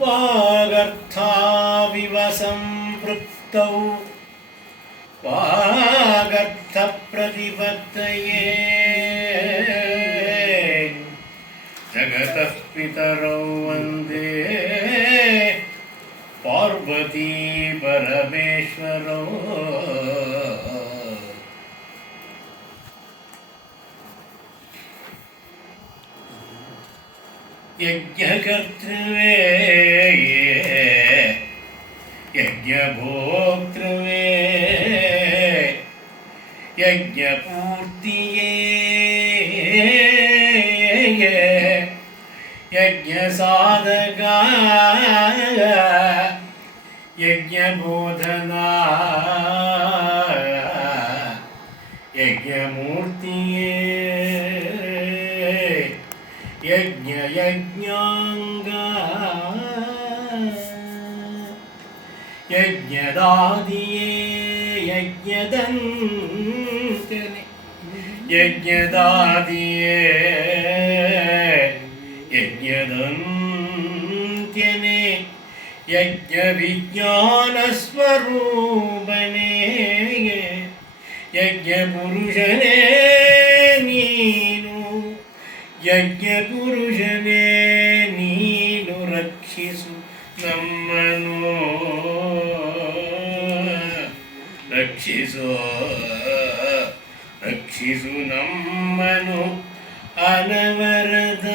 ವಾಗರ್ಥಾವಿವ ಸಂಪೃಕ್ತೌ ವಾಗರ್ಥ ಪ್ರತಿಪತ್ತಯೇ ಜಗತಃ ಪಿತರೌ ವಂದೇ ಪಾರ್ವತೀ ಪರಮೇಶ್ವರೌ. ಯಜ್ಞಕರ್ತೃವೇ ಯಜ್ಞಭೋಕ್ತೃವೇ ಯಜ್ಞಪೂರ್ತಿಯೇ ಯಜ್ಞಸಾಧಕ ಯಜ್ಞಬೋಧನಾ ಯಜ್ಞಮೂರ್ತಿಯೇ ಯಜ್ಞ ಯಜ್ಞಾಂಗ ಯಜ್ಞದಾದಿಯೇ ಯಜ್ಞದಂತನೆ ಯಜ್ಞದಾದಿಯೇ ಯಜ್ಞದಂತ್ಯನೆ ಯಜ್ಞ ವಿಜ್ಞಾನ ಸ್ವರೂಪನೇ ಯಜ್ಞ ಪುರುಷನೇ ನೀನು ಯಜ್ಞ ಪುರುಷನೇ ನೀನು ರಕ್ಷಿಸು ನಮ್ಮನು ರಕ್ಷಿಸು ರಕ್ಷಿಸು ನಮ್ಮನು ಅನವರದ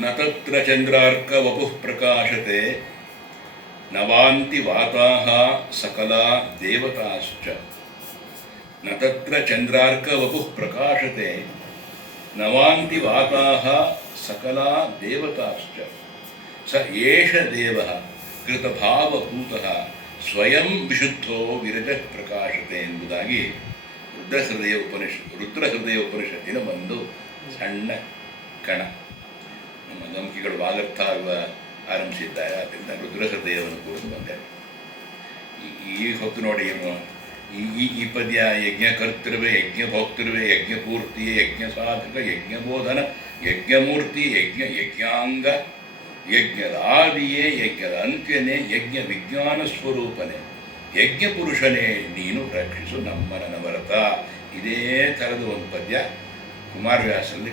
ನ ತತ್ರ ಚಂದ್ರಾರ್ಕ ವಪುಃ ಪ್ರಕಾಶತೆ ನವಾಂತಿ ವಾತಾಃ ಸಕಲಾ ದೇವತಾಶ್ಚ. ನ ತತ್ರ ಚಂದ್ರಾರ್ಕ ವಪುಃ ಪ್ರಕಾಶತೆ ನವಾಂತಿ ವಾತಾಃ ಸಕಲಾ ದೇವತಾಶ್ಚ. ಸ ಏಷ ದೇವಃ ಕೃತಭಾವಭೂತಃ ಸ್ವಯಂ ವಿಶುದ್ಧೋ ವಿರಜಃ ಪ್ರಕಾಶತೆ ಎಂಬುದಾಗಿ ರುದ್ರಹೃದಯ ಉಪನಿಷತ್ತಿನ ಒಂದು ಸಣ್ಣ ಕಣ. ನಮ್ಮ ಗಮಕಿಗಳು ವಾಗರ್ಥ ಆರಂಭಿಸಿದ್ದಾರೆ. ಆದ್ದರಿಂದ ರುದ್ರಹೃದಯವನ್ನು ಕೂರಿದು ಬಂದೆ. ಈ ಹೊತ್ತು ನೋಡಿ ಈ ಪದ್ಯ ಯಜ್ಞಕರ್ತೃವೇ ಯಜ್ಞಭೋಕ್ತೃವೇ ಯಜ್ಞಪೂರ್ತಿಯೇ ಯಜ್ಞಸಾಧಕ ಯಜ್ಞಬೋಧನ ಯಜ್ಞಮೂರ್ತಿ ಯಜ್ಞಾಂಗ ಯಜ್ಞದಾದಿಯೇ ಯಜ್ಞದ ಅಂತ್ಯನೇ ಯಜ್ಞ ವಿಜ್ಞಾನ ಸ್ವರೂಪನೇ ಯಜ್ಞ ಪುರುಷನೇ ನೀನು ರಕ್ಷಿಸು ನಮ್ಮನವರತ. ಇದೇ ಥರದ ಒಂದು ಪದ್ಯ ಕುಮಾರವ್ಯಾಸರಲ್ಲಿ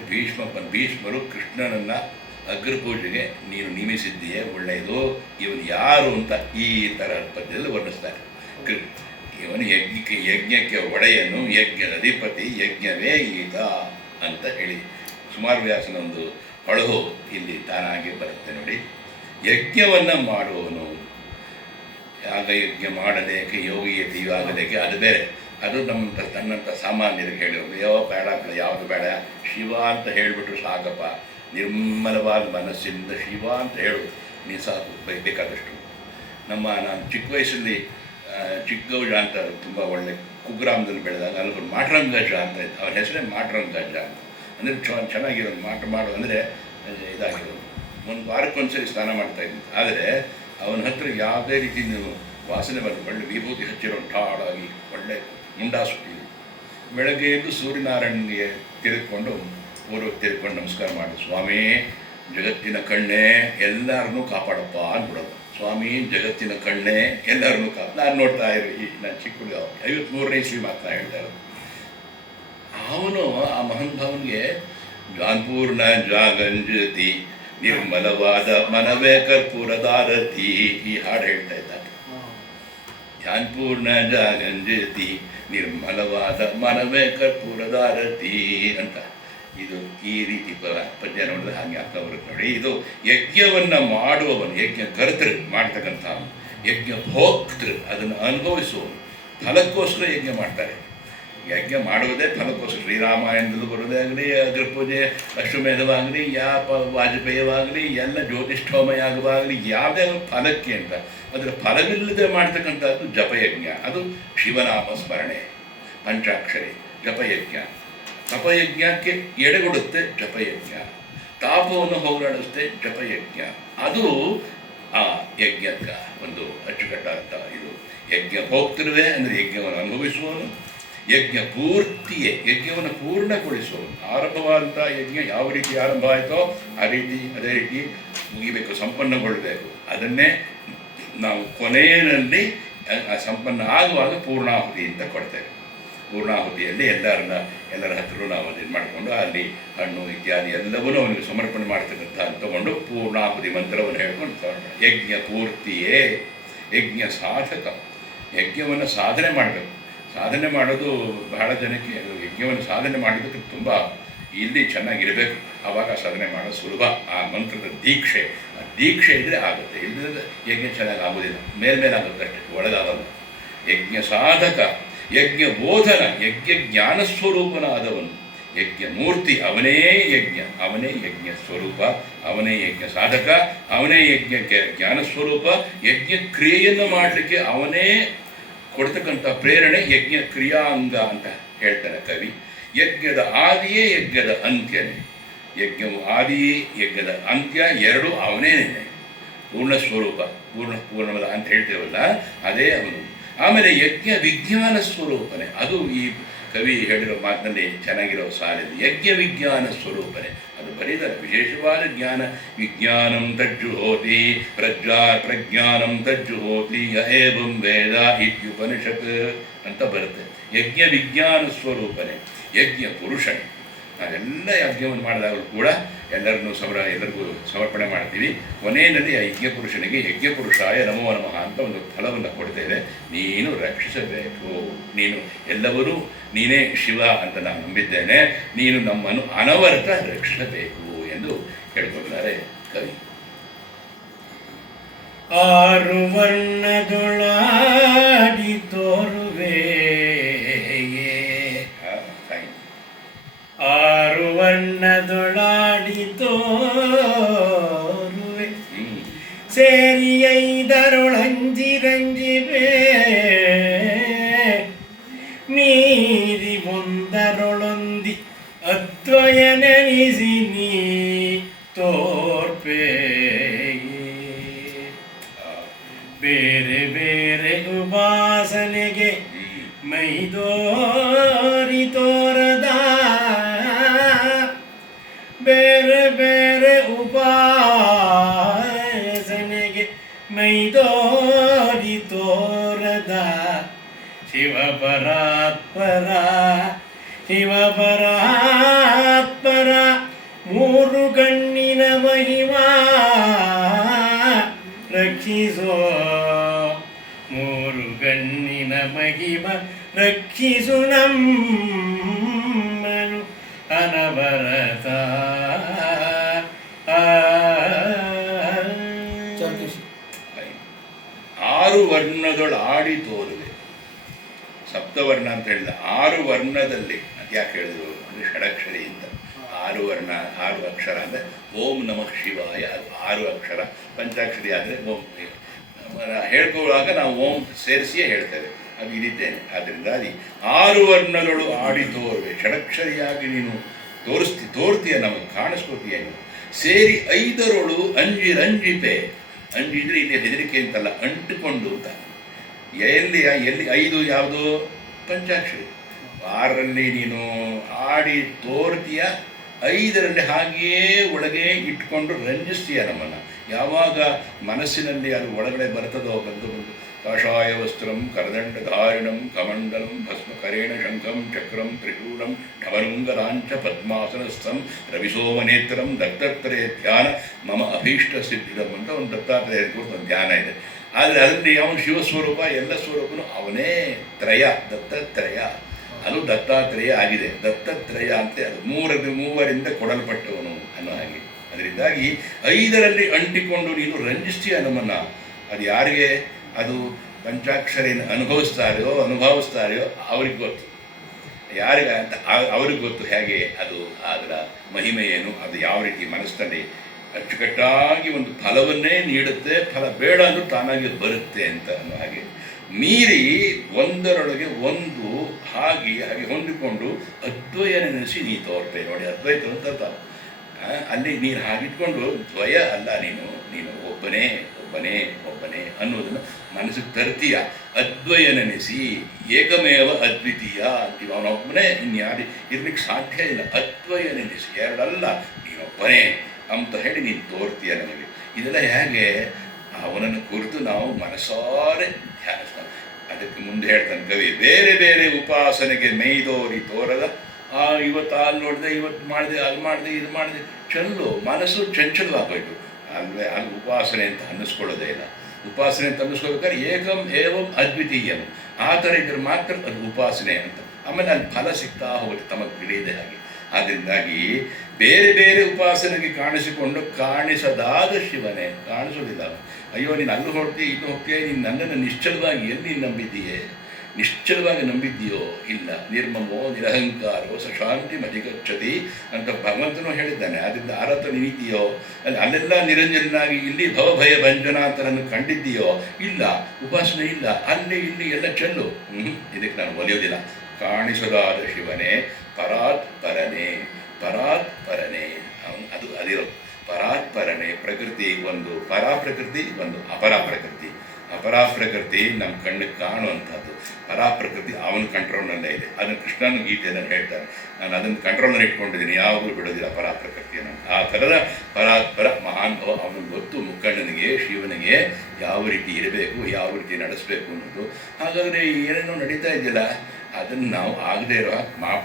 ಭೀಷ್ಮರು ಕೃಷ್ಣನನ್ನು ಅಗ್ರಪೂಜೆಗೆ ನೀನು ನೇಮಿಸಿದ್ದೀಯೇ, ಒಳ್ಳೆಯದು, ಇವನು ಯಾರು ಅಂತ ಈ ಥರದ ಪದ್ಯದಲ್ಲಿ ವರ್ಣಿಸ್ತಾರೆ. ಇವನು ಯಜ್ಞಕ್ಕೆ ಒಡೆಯನು, ಯಜ್ಞದ ಅಧಿಪತಿ, ಯಜ್ಞವೇ ಈತ ಅಂತ ಹೇಳಿ ಕುಮಾರವ್ಯಾಸನ ಒಂದು ಹೊಳಹು ಇಲ್ಲಿ ತಾನಾಗಿ ಬರುತ್ತೆ ನೋಡಿ. ಯಜ್ಞವನ್ನು ಮಾಡುವವನು ಯಾಗಯಜ್ಞ ಮಾಡದೇಕೆ ಯೋಗಿಯತಿಯಾಗದೇಕೆ ಅದು ಬೇರೆ. ಅದು ತನ್ನಂಥ ಸಾಮಾನ್ಯರಿಗೆ ಹೇಳೋದು ಬೇಡ ಯಾವುದು ಬೇಡ, ಶಿವ ಅಂತ ಹೇಳಿಬಿಟ್ರು ಸಾಕಪ್ಪ, ನಿರ್ಮಲವಾದ ಮನಸ್ಸಿಂದ ಶಿವ ಅಂತ ಹೇಳು ನೀನು ಸಾಕು, ಬೇಕಾದಷ್ಟು. ನಾನು ಚಿಕ್ಕ ವಯಸ್ಸಲ್ಲಿ ಚಿಕ್ಕಗೌಜ ಅಂತ ತುಂಬ ಒಳ್ಳೆ ಕುಗ್ರಾಮದಲ್ಲಿ ಬೆಳೆದಾಗ ಅಲ್ಲೊಬ್ಬರು ಮಾಟ್ರಂಗಜ್ಜ ಅಂತ ಇತ್ತು. ಅವ್ರ ಹೆಸರೇ ಮಾಟ್ರಂಗಜ್ಜ ಅಂತ. ಅಂದರೆ ಚೆನ್ನಾಗಿರೋದು ಮಾಡೋದು ಅಂದರೆ ಇದಾಗಿರೋದು. ಒಂದು ವಾರಕ್ಕೊಂದ್ಸರಿ ಸ್ನಾನ ಮಾಡ್ತಾಯಿದ್ವಿ. ಆದರೆ ಅವನ ಹತ್ರ ಯಾವುದೇ ರೀತಿ ನೀವು ವಾಸನೆ ಬರೋದು, ಒಳ್ಳೆ ವಿಭೂತಿ ಹಚ್ಚಿರೋ ಠಾಡಾಗಿ ಒಳ್ಳೆ ಮುಂಡಾಸುತ್ತೀವಿ. ಬೆಳಗ್ಗೆ ಎದ್ದು ಸೂರ್ಯನಾರಾಯಣನಿಗೆ ತಿರುಗಿಕೊಂಡು ಊರಿಗೆ ತಿರುಗಿಕೊಂಡು ನಮಸ್ಕಾರ ಮಾಡಿ, ಸ್ವಾಮಿ ಜಗತ್ತಿನ ಕಣ್ಣೆ ಎಲ್ಲರನ್ನೂ ಕಾಪಾಡಪ್ಪ ಅಂದ್ಬಿಡೋದು. ಸ್ವಾಮಿ ಜಗತ್ತಿನ ಕಣ್ಣೆ ಎಲ್ಲರನ್ನೂ ನಾನು ನೋಡ್ತಾ ಇರೋ ನಾನು ಚಿಕ್ಕ ಹುಡುಗ 53ನೇ ಇಸ್ವಿ ಮಾತ್ರ ಹೇಳ್ತಾ ಇರೋದು. ಅವನು ಆ ಮಹಾನ್ ಭಾವನಿಗೆ ಜಾನ್ಪೂರ್ಣ ಜಾಗಂಜತಿ ನಿರ್ಮಲವಾದ ಮನವೇ ಕರ್ಪೂರದಾರತಿ ಈ ಹಾಡು ಹೇಳ್ತಾ ಇದ್ದಾನೆ. ಜಾನ್ಪೂರ್ಣ ಜಾಗಂಜತಿ ನಿರ್ಮಲವಾದ ಮನವೇ ಕರ್ಪೂರದಾರತಿ ಅಂತ. ಇದು ಈ ರೀತಿ ಪದ್ಯ ನೋಡಿದ್ರೆ ಹಾಗೆ ಅರ್ಥ ಬರುತ್ತೆ ನೋಡಿ. ಇದು ಯಜ್ಞವನ್ನು ಮಾಡುವವನು, ಯಜ್ಞ ಕರ್ತೃ ಮಾಡ್ತಕ್ಕಂಥ ಯಜ್ಞ ಭೋಕ್ತೃ, ಅದನ್ನು ಅನುಭವಿಸುವವನು. ಫಲಕ್ಕೋಸ್ಕರ ಯಜ್ಞ ಮಾಡ್ತಾರೆ. ಯಜ್ಞ ಮಾಡುವುದೇ ಫಲಕ್ಕೋಸ್ಕರ. ಶ್ರೀರಾಮಾಯಣದಲ್ಲಿ ಬರೋದೇ ಆಗಲಿ, ಅಗ್ರಪೂಜೆ ಅಶ್ವಮೇಧವಾಗಲಿ, ವಾಜಪೇಯವಾಗಲಿ, ಎಲ್ಲ ಜ್ಯೋತಿಷ್ಠೋಮಯಾಗವಾಗಲಿ, ಯಾವುದೇ ಫಲಕ್ಕೆ ಅಂತ. ಅದರ ಫಲವಿಲ್ಲದೆ ಮಾಡ್ತಕ್ಕಂಥದ್ದು ಜಪಯಜ್ಞ. ಅದು ಶಿವನಾಮ ಸ್ಮರಣೆ, ಪಂಚಾಕ್ಷರಿ ಜಪಯಜ್ಞ. ತಪಯಜ್ಞಕ್ಕೆ ಎಡೆಗೊಡುತ್ತೆ ಜಪಯಜ್ಞ, ತಾಪವನ್ನು ಹೋಗಲಾಡಿಸುತ್ತೆ ಜಪಯಜ್ಞ. ಅದು ಆ ಯಜ್ಞದ ಒಂದು ಅಚ್ಚುಕಟ್ಟಾದ ಇದು. ಯಜ್ಞ ಭೋಕ್ತೃವೇ ಅಂದರೆ ಯಜ್ಞವನ್ನು ಅನುಭವಿಸುವವನು, ಯಜ್ಞ ಪೂರ್ತಿಯೇ, ಯಜ್ಞವನ್ನು ಪೂರ್ಣಗೊಳಿಸುವನು. ಆರಂಭವಾದಂಥ ಯಜ್ಞ ಯಾವ ರೀತಿ ಆರಂಭ ಆಯಿತೋ ಅದೇ ರೀತಿ ಮುಗಿಬೇಕು, ಸಂಪನ್ನಗೊಳ್ಳಬೇಕು. ಅದನ್ನೇ ನಾವು ಕೊನೆಯಲ್ಲಿ ಸಂಪನ್ನ ಆಗುವಾಗ ಪೂರ್ಣಾಹುತಿ ಅಂತ ಕೊಡ್ತೇವೆ. ಪೂರ್ಣಾಹುತಿಯಲ್ಲಿ ಎಲ್ಲರ ಹತ್ರ ನಾವು ಅದನ್ನು ಮಾಡಿಕೊಂಡು ಅಲ್ಲಿ ಹಣ್ಣು ಇತ್ಯಾದಿ ಎಲ್ಲವನ್ನೂ ಅವನಿಗೆ ಸಮರ್ಪಣೆ ಮಾಡ್ತಕ್ಕಂಥ ತಗೊಂಡು ಪೂರ್ಣಾಹುತಿ ಮಂತ್ರವನ್ನು ಹೇಳ್ಕೊಂಡು ಯಜ್ಞ ಪೂರ್ತಿಯೇ ಯಜ್ಞ ಸಾಧಕ. ಯಜ್ಞವನ್ನು ಸಾಧನೆ ಮಾಡಬೇಕು. ಸಾಧನೆ ಮಾಡೋದು ಬಹಳ ಜನಕ್ಕೆ, ಯಜ್ಞವನ್ನು ಸಾಧನೆ ಮಾಡೋದಕ್ಕೆ ತುಂಬ ಇಲ್ಲಿ ಚೆನ್ನಾಗಿರಬೇಕು, ಆವಾಗ ಸಾಧನೆ ಮಾಡೋದು ಸುಲಭ. ಆ ಮಂತ್ರದ ದೀಕ್ಷೆ, ಆ ದೀಕ್ಷೆ ಇದ್ದರೆ ಆಗುತ್ತೆ, ಇಲ್ಲದ್ರೆ ಯಜ್ಞ ಚೆನ್ನಾಗಿ ಆಗೋದಿಲ್ಲ, ಮೇಲ್ಮೇಲಾಗುತ್ತೆ ಅಷ್ಟೇ, ಒಳಗಾಗಲ್ಲ. ಯಜ್ಞ ಸಾಧಕ, ಯಜ್ಞ ಬೋಧನ, ಯಜ್ಞ ಜ್ಞಾನ ಸ್ವರೂಪನಾದವನು, ಯಜ್ಞ ಮೂರ್ತಿ, ಅವನೇ ಯಜ್ಞ, ಅವನೇ ಯಜ್ಞ ಸ್ವರೂಪ, ಅವನೇ ಯಜ್ಞ ಸಾಧಕ, ಅವನೇ ಯಜ್ಞಕ್ಕೆ ಜ್ಞಾನ ಸ್ವರೂಪ. ಯಜ್ಞ ಕ್ರಿಯೆಯನ್ನು ಮಾಡಲಿಕ್ಕೆ ಅವನೇ ಕೊಡ್ತಕ್ಕಂಥ ಪ್ರೇರಣೆ ಯಜ್ಞ ಕ್ರಿಯಾಂಗ ಅಂತ ಹೇಳ್ತಾನೆ ಕವಿ. ಯಜ್ಞದ ಆದಿಯೇ ಯಜ್ಞದ ಅಂತ್ಯನೇ. ಯಜ್ಞವು ಆದಿ, ಯಜ್ಞದ ಅಂತ್ಯ ಎರಡೂ ಅವನೇ. ಪೂರ್ಣ ಸ್ವರೂಪ, ಪೂರ್ಣವಾದ ಅಂತ ಹೇಳ್ತೇವಲ್ಲ, ಅದೇ ಅವನು. ಆಮೇಲೆ ಯಜ್ಞ ವಿಜ್ಞಾನ ಸ್ವರೂಪನೇ. ಅದು ಈ ಕವಿ ಹೇಳಿರೋ ಮಾತಿನಲ್ಲಿ ಚೆನ್ನಾಗಿರೋ ಸಾಲಿದೆ. ಯಜ್ಞ ವಿಜ್ಞಾನ ಸ್ವರೂಪನೇ ಅದು ಬರೀತಾರೆ. ವಿಶೇಷವಾದ ಜ್ಞಾನ, ವಿಜ್ಞಾನಂ ತಜ್ಜುಹೋತಿ ಪ್ರಜ್ಞಾನಂ ತಜ್ಜುಹೋತಿ ಯ ಏವಂ ವೇದ ಇತ್ಯುಪನಿಷತ್ ಅಂತ ಬರುತ್ತೆ. ಯಜ್ಞ ವಿಜ್ಞಾನ ಸ್ವರೂಪನೇ, ಯಜ್ಞ ಪುರುಷನೇ. ನಾವೆಲ್ಲ ಯಜ್ಞವನ್ನು ಮಾಡಿದಾಗಲೂ ಕೂಡ ಎಲ್ಲರಿಗೂ ಸಮರ್ಪಣೆ ಮಾಡ್ತೀವಿ. ಕೊನೆಯಲ್ಲಿ ಆ ಯಜ್ಞ ಪುರುಷನಿಗೆ ಯಜ್ಞ ಪುರುಷಾಯ ನಮೋ ನಮಃ ಅಂತ ಒಂದು ಫಲವನ್ನು ಕೊಡ್ತೇವೆ. ನೀನು ರಕ್ಷಿಸಬೇಕು, ನೀನು ಎಲ್ಲವರೂ ನೀನೇ ಶಿವ ಅಂತ ನಾನು ನಂಬಿದ್ದೇನೆ, ನೀನು ನಮ್ಮನ್ನು ಅನವರತ ರಕ್ಷಿಸಬೇಕು ಎಂದು ಹೇಳ್ಕೊಳ್ತಾರೆ ಕವಿ. ಆರು ವರ್ಣದೊಳಾಡಿ ತೋರುವೆ, ಆರು ವರ್ಣದೊಳಾಡಿ ತೋರುವೆ, ಸೇರಿಯೈದರೊಳಂಜಿರಂಜಿವೆ, ಮೀರಿ ಒಂದರೊಳೊಂದಿ ಅದ್ವಯ ನೆನೆಸಿ ನೀ ತೋರ್ಪೆ. ಬೇರೆ ಬೇರೆ ಉಪಾಸನೆಗೆ ಮೈದೋರಿ ತೋರದ, ಬೇರೆ ಬೇರೆ ಉಪಾಸನೆಗೆ ಮೈದೋರಿ ತೋರದ, ಶಿವಪರಾತ್ಪರ ಶಿವಪರಾತ್ಪರ ಮೂರು ಕಣ್ಣಿನ ಮಹಿಮಾ ರಕ್ಷಿಸೋ, ಮೂರು ಕಣ್ಣಿನ ಮಹಿಮ ರಕ್ಷಿಸು ನಮ್ಮನು ಅನವರತ. ಆರು ವರ್ಣದೊಳು ಆಡಿ ತೋರುವೆ. ಸಪ್ತವರ್ಣ ಅಂತ ಹೇಳಿದ, ಆರು ವರ್ಣದಲ್ಲಿ ಅದು ಯಾಕೆ ಹೇಳಿದ್ರು ಅಂದರೆ ಷಡಕ್ಷರಿ ಅಂತ. ಆರು ವರ್ಣ, ಆರು ಅಕ್ಷರ ಅಂದರೆ ಓಂ ನಮಃ ಶಿವಾಯ, ಅದು ಆರು ಅಕ್ಷರ. ಪಂಚಾಕ್ಷರಿ ಆದರೆ ಓಂ ಹೇಳ್ಕೊಳ್ಳುವಾಗ ನಾವು ಓಂ ಸೇರಿಸಿಯೇ ಹೇಳ್ತೇವೆ, ಅದು ಇದಿದ್ದೇನೆ. ಆದ್ದರಿಂದ ಅದು ಆರು ವರ್ಣಗಳು ಆಡಿ ತೋರುವೆ, ಷಡಕ್ಷರಿಯಾಗಿ ನೀನು ತೋರ್ತೀಯ, ನಮಗೆ ಕಾಣಿಸ್ಕೋತೀಯ. ನೀನು ಸೇರಿ ಐದರೊಳು ಅಂಜಿರಂಜಿಪೆ. ಅಂಜಿದ್ರೆ ಇಲ್ಲಿ ಹೆದರಿಕೆ ಅಂತಲ್ಲ, ಅಂಟುಕೊಂಡು ಅಂತ. ಎಲ್ಲಿ ಐದು ಯಾವುದು? ಪಂಚಾಕ್ಷರಿ. ಆರರಲ್ಲಿ ನೀನು ಆಡಿ ತೋರ್ತೀಯ, ಐದರಲ್ಲಿ ಹಾಗೆಯೇ ಒಳಗೆ ಇಟ್ಕೊಂಡು ರಂಜಿಸ್ತೀಯ ನಮ್ಮನ್ನು. ಯಾವಾಗ ಮನಸ್ಸಿನಲ್ಲಿ ಅದು ಒಳಗಡೆ ಬರ್ತದೋ, ಬಂದು ಕಾಷಾಯ ವಸ್ತ್ರಂ ಕರದಂಡಧಾರಿಣಂ ಕಮಂಡಲಂ ಭಸ್ಮಕರೇಣ ಶಂಖಂ ಚಕ್ರಂ ತ್ರಿಶೂಲಂ ಢವನುಂಗರಾಂಚ ಪದ್ಮಾಸನಸ್ಥಂ ರವಿಸೋಮನೇತ್ರಂ ದತ್ತಾತ್ರೇಯ ಧ್ಯಾನ ಮಮ ಅಭೀಷ್ಟ ಸಿದ್ಧಿದಂ ಅಂತ ಒಂದು ದತ್ತಾತ್ರೇಯ ಕುರಿತು ಒಂದು ಧ್ಯಾನ ಇದೆ. ಆದರೆ ಅದರಲ್ಲಿ ಅವನು ಶಿವಸ್ವರೂಪ, ಎಲ್ಲ ಸ್ವರೂಪನು ಅವನೇ. ತ್ರಯ, ದತ್ತಾತ್ರೇಯ, ಅದು ದತ್ತಾತ್ರೇಯ ಆಗಿದೆ. ದತ್ತಾತ್ರೇಯ ಅಂತ ಅದು ಮೂವರಿಂದ ಕೊಡಲ್ಪಟ್ಟವನು ಅನ್ನೋ ಹಾಗೆ. ಅದರಿಂದಾಗಿ ಐದರಲ್ಲಿ ಅಂಟಿಕೊಂಡು ನೀನು ರಂಜಿಸ್ತೀಯ ನಮ್ಮನ್ನು. ಅದು ಯಾರಿಗೆ ಅದು ಪಂಚಾಕ್ಷರಿನ ಅನುಭವಿಸ್ತಾರೆಯೋ ಅವ್ರಿಗೆ ಗೊತ್ತು, ಯಾರಿಗೆ ಅಂತ ಅವ್ರಿಗೆ ಗೊತ್ತು ಹೇಗೆ ಅದು ಅದರ ಮಹಿಮೆ ಏನು, ಅದು ಯಾವ ರೀತಿ ಮನಸ್ಸಿನಲ್ಲಿ ಅಚ್ಚುಕಟ್ಟಾಗಿ ಒಂದು ಫಲವನ್ನೇ ನೀಡುತ್ತೆ, ಫಲ ಬೇಡ ಅಂದರೂ ತಾನಾಗಿ ಬರುತ್ತೆ ಅಂತ ಅನ್ನೋ ಹಾಗೆ. ಮೀರಿ ಒಂದರೊಳಗೆ ಒಂದು ಹಾಗೆ ಹೊಂದಿಕೊಂಡು ಅದ್ವಯ ನೆನೆಸಿ ನೀ ತೋರ್ಪೆ. ನೋಡಿ, ಅದ್ವೈತ ಅಂತ ಅಲ್ಲಿ ನೀನು ಹಾಗಿಟ್ಕೊಂಡು ದ್ವಯ ಅಲ್ಲ, ನೀನು ಒಬ್ಬನೇ ಅನ್ನೋದನ್ನು ಮನಸ್ಸಿಗೆ ತರ್ತೀಯ, ಅದ್ವಯ ನೆನೆಸಿ, ಏಕಮೇವ ಅದ್ವಿತೀಯ ಅಂತೀವಿ. ಅವನೊಬ್ಬನೇ ಇನ್ಯಾರು ಇರ್ಲಿಕ್ಕೆ ಸಾಧ್ಯ ಇಲ್ಲ. ಅದ್ವಯ ನೆನೆಸಿ, ಎರಡಲ್ಲ ನೀನೊಬ್ಬನೇ ಅಂತ ಹೇಳಿ ನೀನು ತೋರ್ತೀಯ ನನಗೆ. ಇದೆಲ್ಲ ಹೇಗೆ? ಅವನನ್ನು ಕುರಿತು ನಾವು ಮನಸಾರೆ ಧ್ಯಾನಿಸ್ತಾವೆ. ಅದಕ್ಕೆ ಮುಂದೆ ಹೇಳ್ತಾನೆ ಕವಿ, ಬೇರೆ ಬೇರೆ ಉಪಾಸನೆಗೆ ಮೈದೋರಿ ತೋರದ ಇವತ್ತು ಅಲ್ಲಿ ನೋಡಿದೆ, ಇವತ್ತು ಮಾಡಿದೆ, ಅಲ್ಲಿ ಮಾಡಿದೆ, ಇದು ಮಾಡಿದೆ, ಚಲ್ಲು ಮನಸ್ಸು ಚಂಚಲವಾಗೋಯ್ತು. ಅಲ್ಲಿ ಉಪಾಸನೆ ಅಂತ ಅನ್ನಿಸ್ಕೊಳ್ಳೋದೇ ಇಲ್ಲ. ಉಪಾಸನೆ ಅಂತ ಅನ್ನಿಸ್ಕೋಬೇಕಾದ್ರೆ ಏಕಂ ಏವಂ ಅದ್ವಿತೀಯಂ ಆ ಥರ ಇದ್ರೆ ಮಾತ್ರ ಅದು ಉಪಾಸನೆ ಅಂತ. ಆಮೇಲೆ ಅಲ್ಲಿ ಫಲ ಸಿಗ್ತಾ ಹೋಗುತ್ತೆ, ತಮಗೆ ತಿಳಿಯದೆ ಹಾಗೆ. ಅದರಿಂದಾಗಿ ಬೇರೆ ಬೇರೆ ಉಪಾಸನೆಗೆ ಕಾಣಿಸಿಕೊಂಡು ಕಾಣಿಸದಾದ ಶಿವನೇ ಕಾಣಿಸೋದಿಲ್ಲ. ಅಯ್ಯೋ ನೀನು ಅಲ್ಲಿ ಹೋಗ್ತೀಯ, ಇದು ಹೋಗ್ತೀಯ, ನೀನು ನನ್ನನ್ನು ನಿಶ್ಚಲವಾಗಿ ಎಲ್ಲಿ ನಂಬಿದ್ದೀಯೇ? ನಿಶ್ಚಲವಾಗಿ ನಂಬಿದ್ದೀಯೋ? ಇಲ್ಲ. ನಿರ್ಮಮೋ ನಿರಹಂಕಾರೋ ಸಶಾಂತಿ ಮಧಿಗಚ್ಚತಿ ಅಂತ ಭಗವಂತನೂ ಹೇಳಿದ್ದಾನೆ. ಅದರಿಂದ ಆರತ ನೀತಿಯೋ ಅಲ್ಲೆಲ್ಲ ನಿರಂಜನಾಗಿ ಇಲ್ಲಿ ಭವಭಯ ಭಂಜನ ಅಂತ ನನ್ನ ಕಂಡಿದ್ದೀಯೋ? ಇಲ್ಲ. ಉಪಾಸನೆ ಇಲ್ಲ. ಅಲ್ಲಿ ಇಲ್ಲಿ ಎಲ್ಲ ಚೆಲ್ಲು. ಇದಕ್ಕೆ ನಾನು ಒಲಿಯೋದಿಲ್ಲ. ಕಾಣಿಸದಾದ ಶಿವನೇ ಪರಾತ್ಪರನೇ, ಪರಾತ್ಪರನೇ ಅವನು. ಅದು ಅದಿರೋದು ಪರಾತ್ಪರನೇ. ಪ್ರಕೃತಿ ಒಂದು ಪರಾಪ್ರಕೃತಿ, ಒಂದು ಅಪರಾಪ್ರಕೃತಿ. ಅಪರಾಪ್ರಕೃತಿ ನಮ್ಮ ಕಣ್ಣಿಗೆ ಕಾಣುವಂಥದ್ದು, ಪರಾಪ್ರಕೃತಿ ಅವನ ಕಂಟ್ರೋಲ್ನಲ್ಲೇ ಇದೆ. ಅದನ್ನು ಕೃಷ್ಣನ ಗೀತೆಯನ್ನು ಹೇಳ್ತಾರೆ, ನಾನು ಅದನ್ನು ಕಂಟ್ರೋಲ್ನಲ್ಲಿ ಇಟ್ಕೊಂಡಿದ್ದೀನಿ, ಯಾವಾಗಲೂ ಬಿಡೋದಿಲ್ಲ ಪರಾಪ್ರಕೃತಿಯನ್ನು. ಆ ಥರದ ಪರಾತ್ಪರ ಮಹಾನುಭವ ಅವನಿಗೆ ಗೊತ್ತು, ಮುಖಂಡನಿಗೆ ಶಿವನಿಗೆ ಯಾವ ರೀತಿ ಇರಬೇಕು, ಯಾವ ರೀತಿ ನಡೆಸಬೇಕು ಅನ್ನೋದು. ಹಾಗಾದರೆ ಏನೇನೋ ನಡೀತಾ ಇದೆಯಲ್ಲ, ಅದನ್ನು ನಾವು ಆಗದೇ ಇರೋ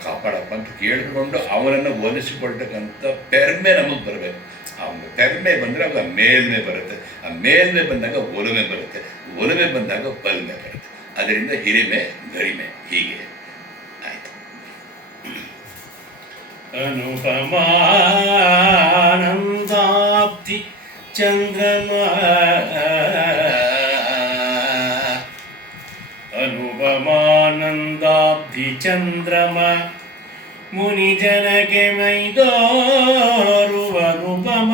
ಕಾಪಾಡಪ್ಪ ಅಂತ ಕೇಳಿಕೊಂಡು ಅವನನ್ನು ಹೋಲಿಸಿಕೊಳ್ತಕ್ಕಂಥ ಪೆರ್ಮೆ ನಮಗೆ ಬರಬೇಕು. ಅವನ ಪೆರ್ಮೆ ಬಂದರೆ ಆಗ ಮೇಲ್ಮೆ ಬರುತ್ತೆ, ಆ ಮೇಲ್ಮೆ ಬಂದಾಗ ಒಲುಮೆ ಬರುತ್ತೆ, ಒಲುಮೆ ಬಂದಾಗ ಬಲ್ಮೆ ಬರುತ್ತೆ. ಅದರಿಂದ ಹಿರಿಮೆ ಗರಿಮೆ ಹೀಗೆ ಆಯಿತು. ಅನುಪಮಾನಂದಾಬ್ಧಿ ಚಂದ್ರಮ, ಅನುಪಮಾನಂದಾಬ್ಧಿ ಚಂದ್ರಮ ಮುನಿಜನಗೆ ಮೈದೋರುವ ಅನುಪಮ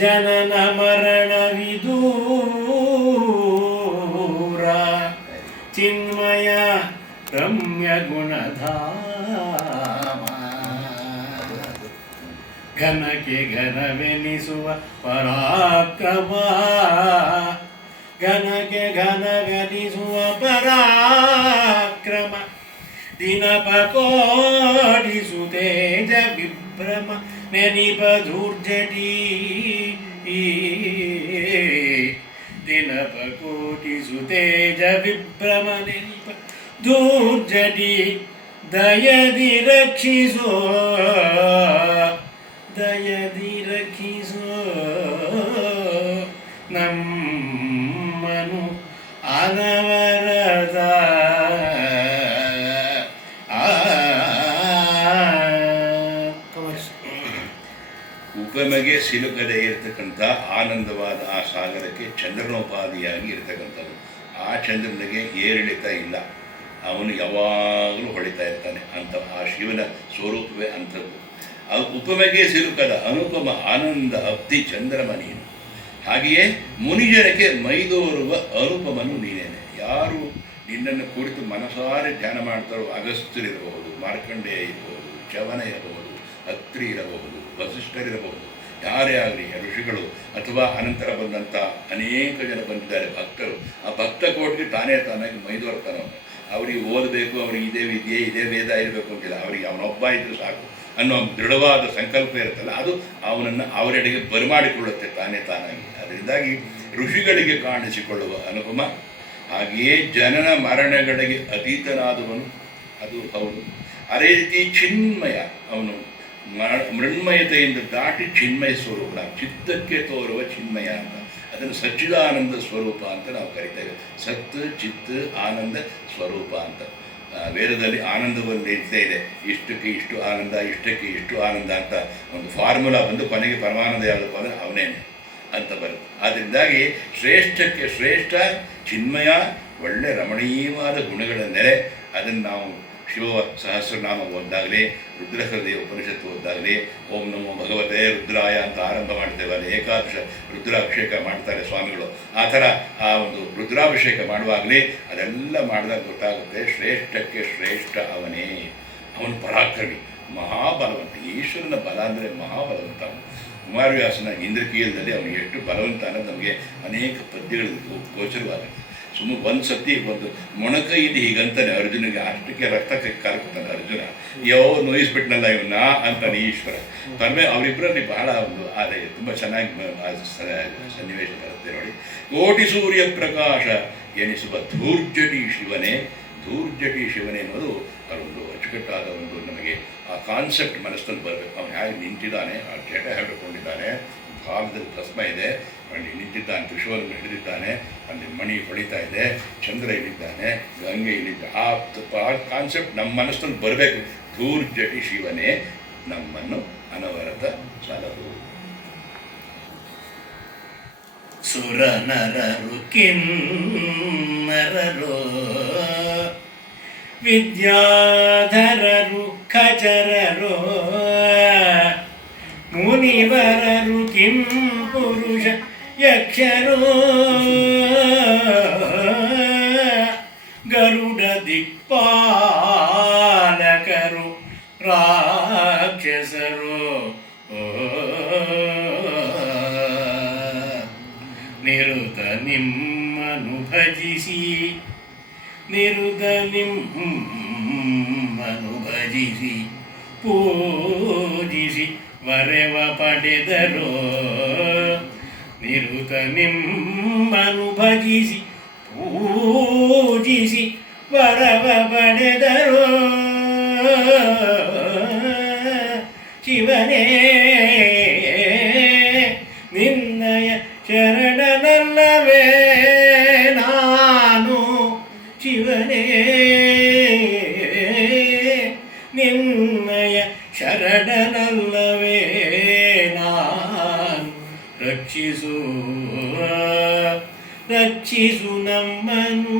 ಜನನ ಮರಣ ವಿದೂರ ಚಿನ್ಮಯ ರಮ್ಯ ಗುಣಧಾಮ ಘನಕ್ಕೆ ಘನವೆನಿಸುವ ಪರಾಕ್ರಮ, ಘನಕ್ಕೆ ಘನವೆನಿಸುವ ಪರಾಕ್ರಮ ದಿನಪಕೋಡಿಸು ತೇಜ ವಿಭ್ರಮ ನೆನಿಪ ಧೂರ್ಜಟಿ, ದಿನಪಕೋಟಿಸು ತೇಜ ವಿಭ್ರಮ ನೆನಿಪ ಧೂರ್ಜಟಿ ದಯದಿ ರಕ್ಷಿಸೋ, ದಯದಿ ರಕ್ಷಿಸೋ ನಮ್ಮನು ಅನವರದ ಉಪಮೆಗೆ ಸಿಲುಕದೆ ಇರತಕ್ಕಂಥ ಆನಂದವಾದ ಆ ಸಾಗರಕ್ಕೆ ಚಂದ್ರನೋಪಾದಿಯಾಗಿ ಇರತಕ್ಕಂಥದ್ದು. ಆ ಚಂದ್ರನಿಗೆ ಏರಿಳಿತ ಇಲ್ಲ, ಅವನು ಯಾವಾಗಲೂ ಹೊಳಿತಾ ಇರ್ತಾನೆ ಅಂತ. ಆ ಶಿವನ ಸ್ವರೂಪವೇ ಅಂಥದ್ದು. ಆ ಉಪಮೆಗೆ ಸಿಲುಕದ ಅನುಪಮ ಆನಂದ ಅಬ್ಧಿ ಚಂದ್ರಮ ನೀನು. ಹಾಗೆಯೇ ಮುನಿಜನಕ್ಕೆ ಮೈದೋರುವ ಅನುಪಮನು ನೀನೇನೆ. ಯಾರು ನಿನ್ನನ್ನು ಕುರಿತು ಮನಸಾರೆ ಧ್ಯಾನ ಮಾಡ್ತಾರೋ, ಅಗಸ್ತ್ಯರಿರಬಹುದು, ಮಾರ್ಕಂಡೇಯ ಇರಬಹುದು, ಚವನ ಇರಬಹುದು, ಅತ್ರಿ ಇರಬಹುದು, ವಸಿಷ್ಠರಿರಬಹುದು, ಯಾರೇ ಆಗಲಿ ಋಷಿಗಳು ಅಥವಾ ಅನಂತರ ಬಂದಂಥ ಅನೇಕ ಜನ ಬಂದಿದ್ದಾರೆ ಭಕ್ತರು. ಆ ಭಕ್ತ ಕೋಟಿಗೆ ತಾನಾಗಿ ಮೈದೋರ್ತಾನವನು. ಅವ್ರಿಗೆ ಓದಬೇಕು, ಅವ್ರಿಗೆ ಇದೇ ವಿದ್ಯೆ ಇದೇ ವೇದ ಇರಬೇಕು ಅಂತಿಲ್ಲ, ಅವರಿಗೆ ಅವನೊಬ್ಬ ಇದ್ದು ಸಾಕು ಅನ್ನೋ ದೃಢವಾದ ಸಂಕಲ್ಪ ಇರುತ್ತಲ್ಲ, ಅದು ಅವನನ್ನು ಅವರೆಡೆಗೆ ಬರಮಾಡಿಕೊಳ್ಳುತ್ತೆ ತಾನಾಗಿ. ಅದರಿಂದಾಗಿ ಋಷಿಗಳಿಗೆ ಕಾಣಿಸಿಕೊಳ್ಳುವ ಅನುಪಮ. ಹಾಗೆಯೇ ಜನನ ಮರಣಗಳಿಗೆ ಅತೀತನಾದವನು, ಅದು ಹೌದು. ಅದೇ ರೀತಿ ಚಿನ್ಮಯ, ಅವನು ಮೃಣ್ಮಯತೆಯಿಂದ ದಾಟಿ ಚಿನ್ಮಯ ಸ್ವರೂಪ, ಚಿತ್ತಕ್ಕೆ ತೋರುವ ಚಿನ್ಮಯ ಅಂತ. ಅದನ್ನು ಸಚ್ಚಿದಾನಂದ ಸ್ವರೂಪ ಅಂತ ನಾವು ಕರಿತೇವೆ. ಸತ್ ಚಿತ್ ಆನಂದ ಸ್ವರೂಪ ಅಂತ. ವೇದದಲ್ಲಿ ಆನಂದವನ್ನು ಇರ್ತೇ ಇದೆ, ಇಷ್ಟಕ್ಕೆ ಇಷ್ಟು ಆನಂದ, ಇಷ್ಟಕ್ಕೆ ಇಷ್ಟು ಆನಂದ ಅಂತ ಒಂದು ಫಾರ್ಮುಲಾ ಬಂದು ಕೊನೆಗೆ ಪರಮಾನಂದ ಯಾವುದಪ್ಪ ಅಂದರೆ ಅವನೇನೆ ಅಂತ ಬರುತ್ತೆ. ಅದರಿಂದಾಗಿ ಶ್ರೇಷ್ಠಕ್ಕೆ ಶ್ರೇಷ್ಠ ಚಿನ್ಮಯ, ಒಳ್ಳೆ ರಮಣೀಯವಾದ ಗುಣಗಳ ನೆಲೆ. ಅದನ್ನು ನಾವು ಶಿವ ಸಹಸ್ರನಾಮ ಓದ್ದಾಗಲಿ, ರುದ್ರಹೃದಯ ಉಪನಿಷತ್ತು ಓದ್ದಾಗಲಿ, ಓಂ ನಮೋ ಭಗವತೆ ರುದ್ರಾಯ ಅಂತ ಆರಂಭ ಮಾಡ್ತೇವೆ, ಅಲ್ಲಿ ಏಕಾದಶ ರುದ್ರಾಭಿಷೇಕ ಮಾಡ್ತಾರೆ ಸ್ವಾಮಿಗಳು. ಆ ಥರ ಆ ಒಂದು ರುದ್ರಾಭಿಷೇಕ ಮಾಡುವಾಗಲೇ ಅದೆಲ್ಲ ಮಾಡಿದಾಗ ಗೊತ್ತಾಗುತ್ತೆ, ಶ್ರೇಷ್ಠಕ್ಕೆ ಶ್ರೇಷ್ಠ ಅವನೇ. ಅವನು ಪರಾಕ್ರಮಿ, ಮಹಾಬಲವಂತ. ಈಶ್ವರನ ಬಲ ಅಂದರೆ ಮಹಾಬಲವಂತ. ಅವನು ಕುಮಾರವ್ಯಾಸನ ಇಂದ್ರಕೀಯದಲ್ಲಿ ಅವನು ಎಷ್ಟು ಬಲವಂತ ಅನ್ನೋದು ನಮಗೆ ಅನೇಕ ಪದ್ಯಗಳಲ್ಲಿ ಗೋಚರವಾಗುತ್ತೆ. ಸುಮ್ಮನೆ ಒಂದು ಸತಿ ಒಂದು ಮೊಣಕೈದು ಹೀಗಂತಾನೆ ಅರ್ಜುನಿಗೆ, ಅಷ್ಟಕ್ಕೆ ರಕ್ತ ಕರ್ಕೊತಾನೆ ಅರ್ಜುನ, ನೋಯಿಸ್ಬಿಟ್ನಲ್ಲ ಇವನ್ನ ಅಂತಾನೆ ಈಶ್ವರ. ತನ್ಮೇ ಅವರಿಬ್ಬರಲ್ಲಿ ಬಹಳ ಒಂದು ಅದೇ ತುಂಬ ಚೆನ್ನಾಗಿ ಸನ್ನಿವೇಶ ಬರುತ್ತೆ ನೋಡಿ. ಕೋಟಿ ಸೂರ್ಯ ಪ್ರಕಾಶ ಎನಿಸುವ ಧೂರ್ಜಟಿ ಶಿವನೇ, ಧೂರ್ಜಟಿ ಶಿವನೇ ಅನ್ನೋದು ಅದೊಂದು ಅಚ್ಚುಕಟ್ಟಾದ ಒಂದು ನಮಗೆ ಆ ಕಾನ್ಸೆಪ್ಟ್ ಮನಸ್ಸಲ್ಲಿ ಬರಬೇಕು. ಅವನು ಹೇಗೆ ನಿಂತಿದ್ದಾನೆ, ಆ ಜಟ ಹಿಡ್ಕೊಂಡಿದ್ದಾನೆ, ಭಾರತದಲ್ಲಿ ಭಸ್ಮ ಇದೆ, ಅಲ್ಲಿ ನಿಂತಿದ್ದಾನೆ, ತ್ರಿಶೂಲವನ್ನು ಹಿಡಿದಿದ್ದಾನೆ, ಅಲ್ಲಿ ಮಣಿ ಹೊಳಿತಾ ಇದೆ, ಚಂದ್ರ ಇಲ್ಲಿದ್ದಾನೆ, ಗಂಗೆ ಇಲ್ಲಿದ್ದ ಆ ಕಾನ್ಸೆಪ್ಟ್ ನಮ್ಮ ಮನಸ್ಸಲ್ಲಿ ಬರಬೇಕು. ಧೂರ್ಜಟಿ ಶಿವನೇ ನಮ್ಮನ್ನು ಅನವರತ ಸಲಹು. ಸುರ ನರರು ಕಿನ್ನರರು ವಿದ್ಯಾಧರರು ಖಚರರು ಮುನಿವರರು ಕಿಂ ಪುರುಷ ಯಕ್ಷರು ಗರುಡ ದಿಕ್ಪಾಲಕರು ರಾಕ್ಷಸರು ನಿರುತ ನಿಮ್ಮನು ಭಜಿಸಿ, ನಿರುತ ನಿಮ್ಮನು ಭಜಿಸಿ ಪೂಜಿಸಿ ವರೆವ ಪಡೆದರು. ನಿರುತ ನಿಮ್ಮನು ಭಜಿಸಿ ಪೂಜಿಸಿ ವರವ ಪಡೆದರು. ಶಿವನೇ ನಿನ್ನಯ ಶರಣನಲ್ಲವೇ ನಾನು, ಶಿವನೇ ನಿನ್ನಯ ಶರಣನಲ್ಲವೇ ನಾನು. ರಕ್ಷಿಸು ರಕ್ಷಿಸು ನಮ್ಮನು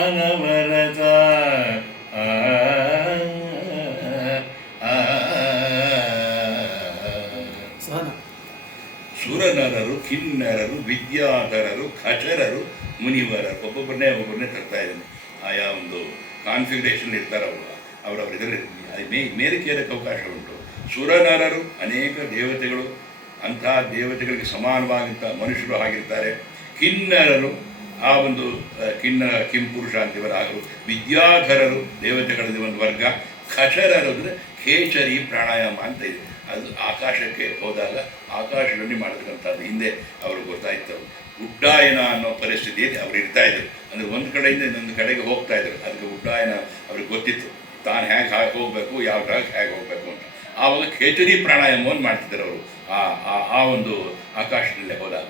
ಅನವರತ. ಸುರನರರು ಕಿನ್ನರರು ವಿದ್ಯಾಧರರು ಖಚರರು ಮುನಿವರರು, ಒಬ್ಬೊಬ್ಬರನ್ನೇ ತರ್ತಾ ಇದ್ದಾನೆ. ಆಯಾ ಒಂದು ಕಾನ್ಫಿಗರೇಷನ್ ಇರ್ತಾರೆ ಅವರವ್ರ ಇದರಲ್ಲಿ ಮೇರಿಕೇರಕ್ಕೆ ಅವಕಾಶ ಉಂಟು. ಸುರನರರು ಅನೇಕ ದೇವತೆಗಳು, ಅಂಥ ದೇವತೆಗಳಿಗೆ ಸಮಾನವಾಗಿಂಥ ಮನುಷ್ಯರು ಆಗಿರ್ತಾರೆ. ಕಿನ್ನರರು ಆ ಒಂದು ಕಿಂಪುರುಷ ಅಂತಿವರ ಆಗರು. ವಿದ್ಯಾಧರರು ದೇವತೆಗಳಲ್ಲಿ ಒಂದು ವರ್ಗ. ಖಚರರು ಅಂದರೆ ಖೇಚರಿ ಪ್ರಾಣಾಯಾಮ ಅಂತ ಇದೆ. ಅದು ಆಕಾಶಕ್ಕೆ ಹೋದಾಗ ಆಕಾಶದಲ್ಲಿ ಮಾಡತಕ್ಕಂಥದ್ದು ಹಿಂದೆ ಅವರು ಗೊತ್ತಾಯಿತು. ಉಡ್ಡಾಯನ ಅನ್ನೋ ಪರಿಸ್ಥಿತಿಯಲ್ಲಿ ಅವರು ಇರ್ತಾಯಿದ್ರು. ಅಂದರೆ ಒಂದು ಕಡೆಯಿಂದ ಇನ್ನೊಂದು ಕಡೆಗೆ ಹೋಗ್ತಾ ಇದ್ರು. ಅದಕ್ಕೆ ಉಡ್ಡಾಯನ ಅವ್ರಿಗೆ ಗೊತ್ತಿತ್ತು, ತಾನು ಹೇಗೆ ಹೋಗಬೇಕು, ಯಾವ ಜಾಗಕ್ಕೆ ಹೇಗೆ ಹೋಗಬೇಕು ಅಂತ. ಆವಾಗ ಖೇಚರಿ ಪ್ರಾಣಾಯಾಮವನ್ನು ಮಾಡ್ತಿದ್ದರು ಅವರು ಆ ಒಂದು ಆಕಾಶದಲ್ಲೇ ಹೋದಾಗ.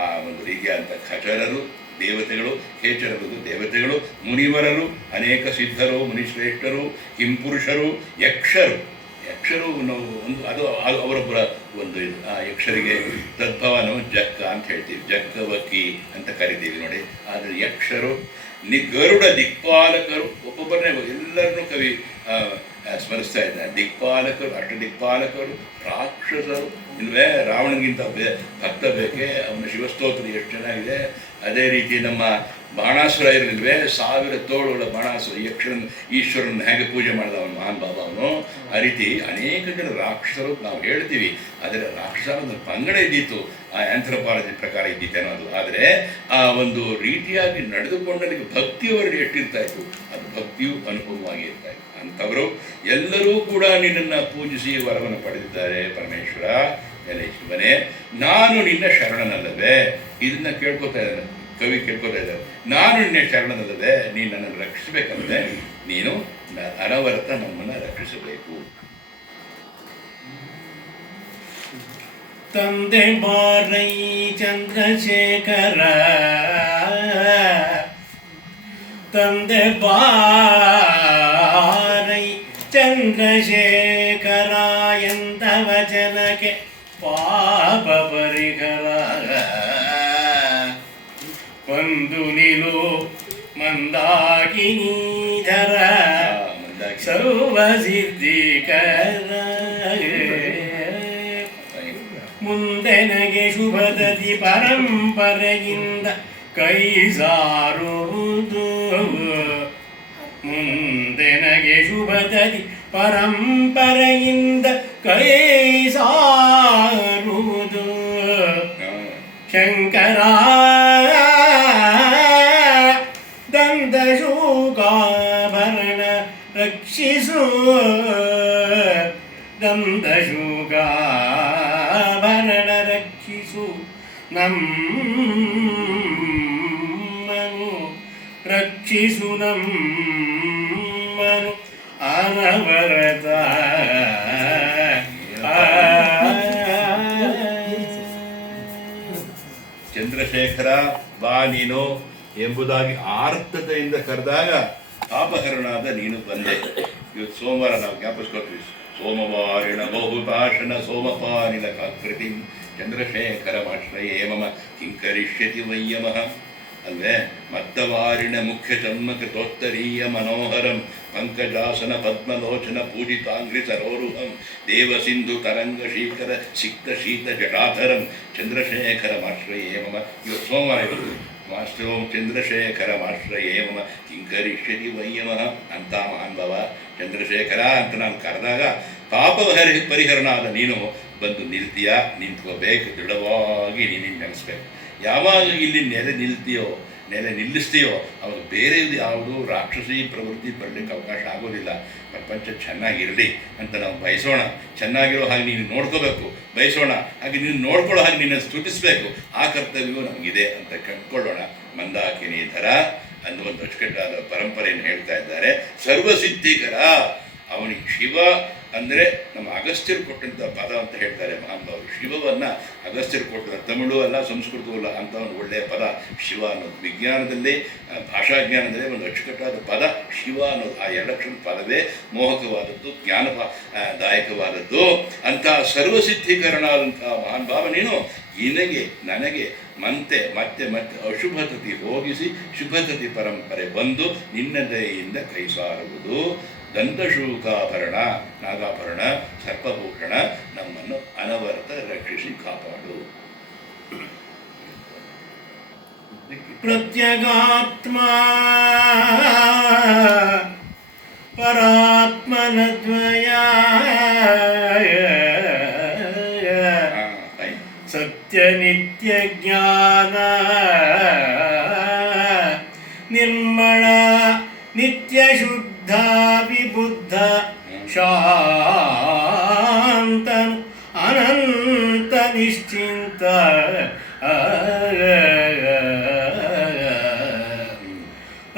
ಆ ಒಂದು ರೀತಿಯಾದಂಥ ಖಚರರು ದೇವತೆಗಳು, ಖೇಚರರು ದೇವತೆಗಳು, ಮುನಿವರರು ಅನೇಕ ಸಿದ್ಧರು, ಮುನಿಶ್ರೇಷ್ಠರು, ಕಿಂಪುರುಷರು, ಯಕ್ಷರು. ಯಕ್ಷರು ಒಂದು ಅದು ಅವರೊಬ್ಬರ ಒಂದು ಇದು. ಆ ಯಕ್ಷರಿಗೆ ತದ್ಭವನು ಜಕ್ಕ ಅಂತ ಹೇಳ್ತೀವಿ, ಜಕ್ಕವಕ್ಕಿ ಅಂತ ಕರಿತೀವಿ ನೋಡಿ. ಆದರೆ ಯಕ್ಷರು ಗರುಡ ದಿಕ್ಪಾಲಕರು, ಒಬ್ಬೊಬ್ಬರನ್ನೇ ಎಲ್ಲರನ್ನೂ ಕವಿ ಸ್ಮರಿಸ್ತಾ ಇದ್ದಾರೆ. ದಿಕ್ಪಾಲಕರು, ಅಷ್ಟ ದಿಕ್ಪಾಲಕರು, ರಾಕ್ಷಸರು ಇಲ್ವೇ, ರಾವಣನಿಗಿಂತ ಭಕ್ತ ಬೇಕೆ, ಅವನ ಶಿವಸ್ತೋತ್ರ ಎಷ್ಟು ಚೆನ್ನಾಗಿದೆ. ಅದೇ ರೀತಿ ನಮ್ಮ ಬಾಣಾಸುರ ಇರಲಿಲ್ವೇ, 1000 ತೋಳುಗಳ ಬಾಣಾಸುರ, ಈಶ್ವರನ ಹೇಗೆ ಪೂಜೆ ಮಾಡಿದ ಅವನು ಮಹಾನ್ ಬಾಬಾ ಅವನು. ಆ ರೀತಿ ಅನೇಕ ಜನ ರಾಕ್ಷಸರು ನಾವು ಹೇಳ್ತೀವಿ. ಆದರೆ ರಾಕ್ಷಸರ ಪಂಗಡ ಇದ್ದಿತ್ತು, ಆ ಆಂಥ್ರೋಪಾಲಜಿ ಪ್ರಕಾರ ಇದ್ದಿತ್ತು ಅನ್ನೋದು. ಆದರೆ ಆ ಒಂದು ರೀತಿಯಾಗಿ ನಡೆದುಕೊಂಡಲ್ಲಿಗೆ ಭಕ್ತಿಯವರಿಗೆ ಎಷ್ಟಿರ್ತಾ ಇತ್ತು, ಅದು ಭಕ್ತಿಯು ಅನುಭವವಾಗಿ ಇರ್ತಾ ಇತ್ತು. ಅಂಥವರು ಎಲ್ಲರೂ ಕೂಡ ನಿನ್ನನ್ನು ಪೂಜಿಸಿ ವರವನ್ನು ಪಡೆದಿದ್ದಾರೆ. ಪರಮೇಶ್ವರ ಎಲೆ ಶಿವನೇ, ನಾನು ನಿನ್ನ ಶರಣನಲ್ಲವೇ? ಇದನ್ನು ಕೇಳ್ಕೊತಾ ಇದ್ದಾರೆ ಕವಿ, ಕೇಳ್ಕೊತಾ ಇದ್ದಾರೆ. ನಾನು ನಿನ್ನ ಶರಣನಲ್ಲದೆ, ನೀನು ನನ್ನನ್ನು ರಕ್ಷಿಸಬೇಕಲ್ಲದೆ, ನೀನು ಅನವರತ ನಮ್ಮನ್ನು ರಕ್ಷಿಸಬೇಕು. ತಂದೆ ಬಾರೈ ಚಂದ್ರಶೇಖರ, ತಂದೆ ಬಾರೈ ಚಂದ್ರಶೇಖರ ಎಂದ ವಚನಕ್ಕೆ ಪಾಪ ಪರಿಹರ. ಒಂದು ನಿಲು ಮಂದಾಕಿನೀಧರ ಸರ್ವ ಸಿದ್ಧಿಕರ, ಮುಂದೆನಗೆ ಶುಭದತಿ ಪರಂಪರೆಯಿಂದ ಕೈ ಸಾರುವುದು, ಮುಂದೆ ನಿನಗೆ ಶುಭದದಿ ಪರಂಪರೆಯಿಂದ ಕೈ ಸಾರುವುದು ಶಂಕರ ದಂದಶೂಕಾಭರಣ ರಕ್ಷಿಸು ದಂದಶೂಕಾಭರಣ ರಕ್ಷಿಸು ನಮ್ಮನು ರಕ್ಷಿಸು ನಮ್ಮನು ಅನವರತ ಚಂದ್ರಶೇಖರ ಬಾ ನೀನು ಎಂಬುದಾಗಿ ಆರ್ತತೆಯಿಂದ ಕರೆದಾಗ ಪಾಪಹರಣಾದ ನೀನು ಬಂದೆ. ಇವತ್ತು ಸೋಮವಾರ ನಾವು ಜ್ಞಾಪಿಸ್ಕೊತೀವಿ. ಸೋಮವಾರಿಣ ಬಹುಭಾಷಣ ಸೋಮಪಾನಿನ ಕಾಕೃತಿ ಚಂದ್ರಶೇಖರಮಾಶ್ರಯೇ ಮಮ ಕಿಂಕರಿಷ್ಯತಿ ವಯ್ಯಮಃ ಅಲ್ವೇ. ಮತ್ತವಾರಿಣ ಮುಖ್ಯ ಚನ್ಮಕೃತೋತ್ತರೀಯ ಮನೋಹರಂ ಪಂಕಜಾಸನ ಪದ್ಮಲೋಚನ ಪೂಜಿತಾಂಗ್ರಿ ಸರೋರುಹಂ ದೇವಸಿಂಧು ತರಂಗ ಶೀಕರ ಸಿಕ್ತ ಶೀತ ಜಟಾಧರಂ ಚಂದ್ರಶೇಖರಮಾಶ್ರಯೇ ಮಮ. ಇವತ್ತು ಸೋಮವಾರ ಇರೋದು. ಮಾಸ್ಟರೋಂ ಚಂದ್ರಶೇಖರಮಾಶ್ರಯೇ ಮಮ ಕಿಂಕರಿಷ್ಯತಿ ವಯ್ಯಮಃ ಅಂತ ಮಹಾನ್ಭವ ಚಂದ್ರಶೇಖರ ಅಂತ ನಾನು ಕರೆದಾಗ ಪಾಪ ಪರಿಹರಣಾದ ನೀನು ಬಂದು ನಿಲ್ತೀಯ. ನಿಂತ್ಕೋಬೇಕು, ದೃಢವಾಗಿ ನೀನು ನೆಲೆಸ್ಬೇಕು. ಯಾವಾಗ ಇಲ್ಲಿ ನೆಲೆ ನಿಲ್ಲಿಸ್ತೀಯೋ ಅವಾಗ ಬೇರೆ ಯಾವುದು ರಾಕ್ಷಸಿ ಪ್ರವೃತ್ತಿ ಬರಲಿಕ್ಕೆ ಅವಕಾಶ ಆಗೋದಿಲ್ಲ. ಪ್ರಪಂಚ ಚೆನ್ನಾಗಿರಲಿ ಅಂತ ನಾವು ಬಯಸೋಣ. ಚೆನ್ನಾಗಿರೋ ಹಾಗೆ ನೀನು ನೋಡ್ಕೋಬೇಕು, ಬಯಸೋಣ. ಹಾಗೆ ನೀನು ನೋಡ್ಕೊಳ್ಳೋ ಹಾಗೆ ನಿನ್ನ ಸ್ತುತಿಸಬೇಕು. ಆ ಕರ್ತವ್ಯವೂ ನಮಗಿದೆ ಅಂತ ಕಂಡುಕೊಳ್ಳೋಣ. ಮಂದಾಕಿನಿ ಧರ ಅನ್ನುವಂಥ ಅಚ್ಚುಕಟ್ಟಾದ ಪರಂಪರೆಯನ್ನು ಹೇಳ್ತಾ ಇದ್ದಾರೆ. ಸರ್ವಸಿದ್ಧಿಕರ ಅವನಿಗೆ ಶಿವ ಅಂದರೆ ನಮ್ಮ ಅಗಸ್ತ್ಯರು ಕೊಟ್ಟಂಥ ಪದ ಅಂತ ಹೇಳ್ತಾರೆ ಮಹಾನುಭಾವರು. ಶಿವವನ್ನು ಅಗಸ್ತ್ಯರು ಕೊಟ್ಟರೆ ತಮಿಳು ಅಲ್ಲ, ಸಂಸ್ಕೃತವೂ ಅಲ್ಲ ಅಂತ ಒಂದು ಒಳ್ಳೆಯ ಪದ ಶಿವ ಅನ್ನೋದು. ವಿಜ್ಞಾನದಲ್ಲಿ, ಭಾಷಾಜ್ಞಾನದಲ್ಲಿ ಒಂದು ಅಚ್ಚುಕಟ್ಟಾದ ಪದ ಶಿವ ಅನ್ನೋದು. ಆ ಎರಡಕ್ಷರದ ಪದವೇ ಮೋಹಕವಾದದ್ದು, ಜ್ಞಾನದಾಯಕವಾದದ್ದು. ಅಂತಹ ಸರ್ವಸಿದ್ಧೀಕರಣವಾದಂಥ ಮಹಾನುಭಾವ ನೀನು ನಿನಗೆ ನನಗೆ ಮತ್ತೆ ಅಶುಭತತಿ ಹೋಗಿಸಿ ಶುಭತತಿ ಪರಂಪರೆ ಬಂದು ನಿನ್ನ ದಯೆಯಿಂದ ಕೈ ಸಾರುವುದು. ದಂತಶೂಕಾಭರಣ ನಾಗಾಭರಣ ಸರ್ಪಭೂಷಣ ನಮ್ಮನ್ನು ಅನವರತ ರಕ್ಷಿಸಿ ಕಾಪಾಡು. ಪ್ರತ್ಯಗಾತ್ಮ ಪರಾತ್ಮನದ್ವಯ ಸತ್ಯ ನಿತ್ಯ ಜ್ಞಾನ ನಿರ್ಮಳ ನಿತ್ಯ ಶುದ್ಧ ವಿಬುದ್ಧ ಶಾಂತನು ಅನಂತ ನಿಶ್ಚಿಂತ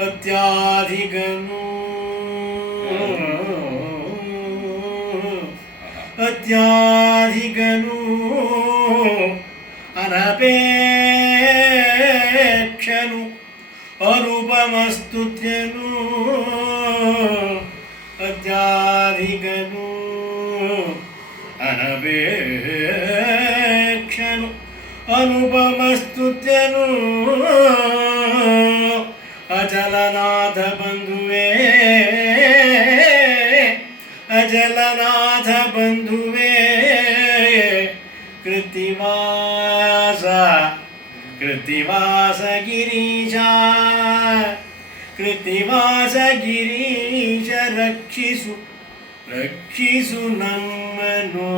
ಅತ್ಯಾಧಿಕನು ಅನಪೇಕ್ಷನು ಅನುಪಮಸ್ತುತ್ಯನು ಅತ್ಯಾಧಿಕನು ಅನಪೇಕ್ಷನು ಅನುಪಮಸ್ತುತ್ಯನು ಅಜಲನಾಥ ಬಂಧುವೇ ಅಜಲನಾಥ ಬಂಧುವೇ ಕೃತಿವಾಸ ಗಿರೀಶ ರಕ್ಷಿಸು ನಮ್ಮನು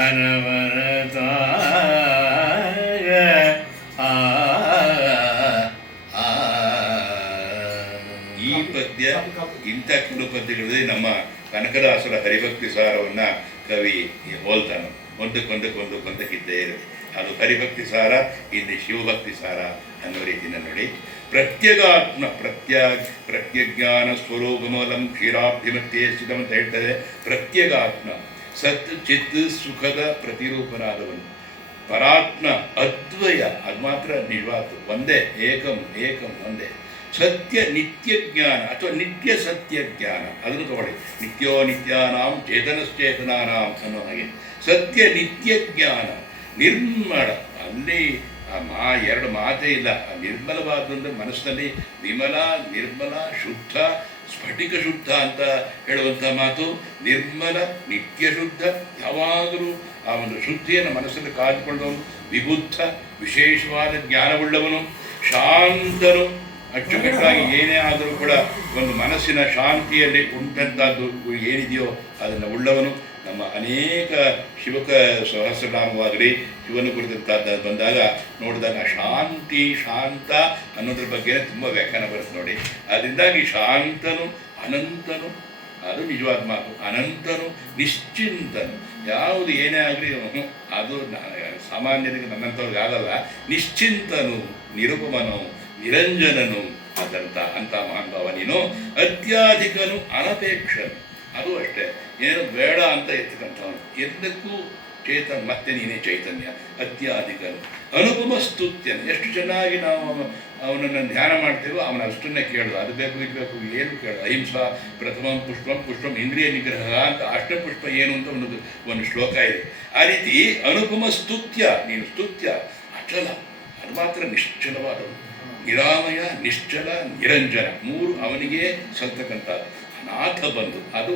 ಅನವರತ. ಈ ಪದ್ಯ ಇಂಥ ಕೆಲವು ಪದ್ಯಗಳಲ್ಲಿ ನಮ್ಮ ಕನಕದಾಸರ ಹರಿಭಕ್ತಿ ಸಾರವನ್ನು ಕವಿ ಹೋಲ್ತಾನೆ. ಒಂದಕ್ಕೊಂದಕ್ಕಿದ್ದೇ ಇರುತ್ತೆ. ಅದು ಹರಿಭಕ್ತಿ ಸಾರ, ಇಲ್ಲಿ ಶಿವಭಕ್ತಿ ಸಾರ ಅನ್ನೋ ರೀತಿಯಿಂದ ನೋಡಿ. ಪ್ರತ್ಯಗಾತ್ಮ ಪ್ರತ್ಯಜ್ಞಾನ ಸ್ವರೂಪಮೂಲಂ ಕ್ಷೀರಾಬ್ಧಿಮತ್ಯೆ ಸ್ಥಿತಂ ಅಂತ ಹೇಳ್ತಾರೆ. ಪ್ರತ್ಯಗಾತ್ಮ ಸತ್ ಚಿತ್ ಸುಖದ ಪ್ರತಿರೂಪನಾದವನು. ಪರಾತ್ಮ ಅದ್ವಯ, ಅದು ಮಾತ್ರ ನಿಜವಾತು, ಒಂದೇ, ಏಕಂ ಒಂದೇ. ಸತ್ಯ ನಿತ್ಯ ಜ್ಞಾನ ಅಥವಾ ನಿತ್ಯ ಸತ್ಯ ಜ್ಞಾನ, ಅದನ್ನು ತಗೊಳ್ಳಿ. ನಿತ್ಯೋ ನಿತ್ಯಾನಾಂ ಚೇತನಶ್ಚೇತನಾನಾಂ ಅನ್ನೋ ಹಾಗೆ ಸತ್ಯ ನಿತ್ಯ ಜ್ಞಾನ ನಿರ್ಮಲ. ಅಲ್ಲಿ ಎರಡು ಮಾತೇ ಇಲ್ಲ. ನಿರ್ಮಲವಾದಂಥ ಮನಸ್ಸಿನಲ್ಲಿ ವಿಮಲ, ನಿರ್ಮಲ, ಶುದ್ಧ, ಸ್ಫಟಿಕ ಶುದ್ಧ ಅಂತ ಹೇಳುವಂಥ ಮಾತು. ನಿರ್ಮಲ, ನಿತ್ಯ ಶುದ್ಧ, ಯಾವಾಗಲೂ ಆ ಒಂದು ಶುದ್ಧಿಯನ್ನು ಮನಸ್ಸಲ್ಲಿ ಕಾದುಕೊಂಡವನು. ವಿಬುದ್ಧ, ವಿಶೇಷವಾದ ಜ್ಞಾನವುಳ್ಳವನು. ಶಾಂತನು, ಅಚ್ಚುಕಟ್ಟಾಗಿ ಏನೇ ಆದರೂ ಕೂಡ ಒಂದು ಮನಸ್ಸಿನ ಶಾಂತಿಯಲ್ಲಿ ಉಂಟಂತದ್ದು ಏನಿದೆಯೋ ಅದನ್ನು ಉಳ್ಳವನು. ನಮ್ಮ ಅನೇಕ ಶಿವಕ ಸಹಸ್ರನಾಮವಾಗಲಿ ಶಿವನ ಕುರಿತಂಥದ್ದು ಬಂದಾಗ ನೋಡಿದಾಗ ಶಾಂತಿ ಶಾಂತ ಅನ್ನೋದ್ರ ಬಗ್ಗೆ ತುಂಬ ವ್ಯಾಖ್ಯಾನ ಬರುತ್ತೆ ನೋಡಿ. ಅದರಿಂದಾಗಿ ಶಾಂತನು ಅನಂತನು, ಅದು ನಿಜವಾದ ಮಾತು. ಅನಂತನು ನಿಶ್ಚಿಂತನು, ಯಾವುದು ಏನೇ ಆಗಲಿ ಅದು ಸಾಮಾನ್ಯರಿಗೆ ನನ್ನಂಥವ್ರಿಗೆ ಆಗಲ್ಲ. ನಿಶ್ಚಿಂತನು, ನಿರುಪಮನು, ನಿರಂಜನನು ಅಂತ ಮಹಾನುಭಾವ ನೀನು. ಅತ್ಯಾಧಿಕನು, ಅನಪೇಕ್ಷನು, ಅದು ಅಷ್ಟೇ, ಏನು ಬೇಡ ಅಂತ ಎತ್ತಕ್ಕಂಥವನು, ಎಲ್ಲಕ್ಕೂ ಚೇತನ, ಮತ್ತೆ ನೀನೇ ಚೈತನ್ಯ. ಅತ್ಯಾಧಿಕನು, ಅನುಪಮ ಸ್ತುತ್ಯನು, ಎಷ್ಟು ಚೆನ್ನಾಗಿ ನಾವು ಅವನನ್ನು ಧ್ಯಾನ ಮಾಡ್ತೇವೋ ಅವನ ಅಷ್ಟನ್ನೇ ಕೇಳೋದು. ಅದು ಬೇಕು ಇದು ಬೇಕು ಏನು ಕೇಳೋದು. ಅಹಿಂಸಾ ಪ್ರಥಮಂ ಪುಷ್ಪಂ ಇಂದ್ರಿಯ ನಿಗ್ರಹ ಅಂತ ಅಷ್ಟಪುಷ್ಪ ಏನು ಅಂತ ಒಂದು ಶ್ಲೋಕ ಇದೆ. ಆ ರೀತಿ ಅನುಪಮ ಸ್ತುತ್ಯ, ನೀನು ಸ್ತುತ್ಯ ಅಚಲ, ಅದು ಮಾತ್ರ ನಿಶ್ಚಲವಾದವು. ನಿರಾಮಯ, ನಿಶ್ಚಲ, ನಿರಂಜನ, ಮೂರು ಅವನಿಗೆ ಸಲ್ತಕ್ಕಂಥದ್ದು. ಅನಾಥ ಬಂಧು, ಅದು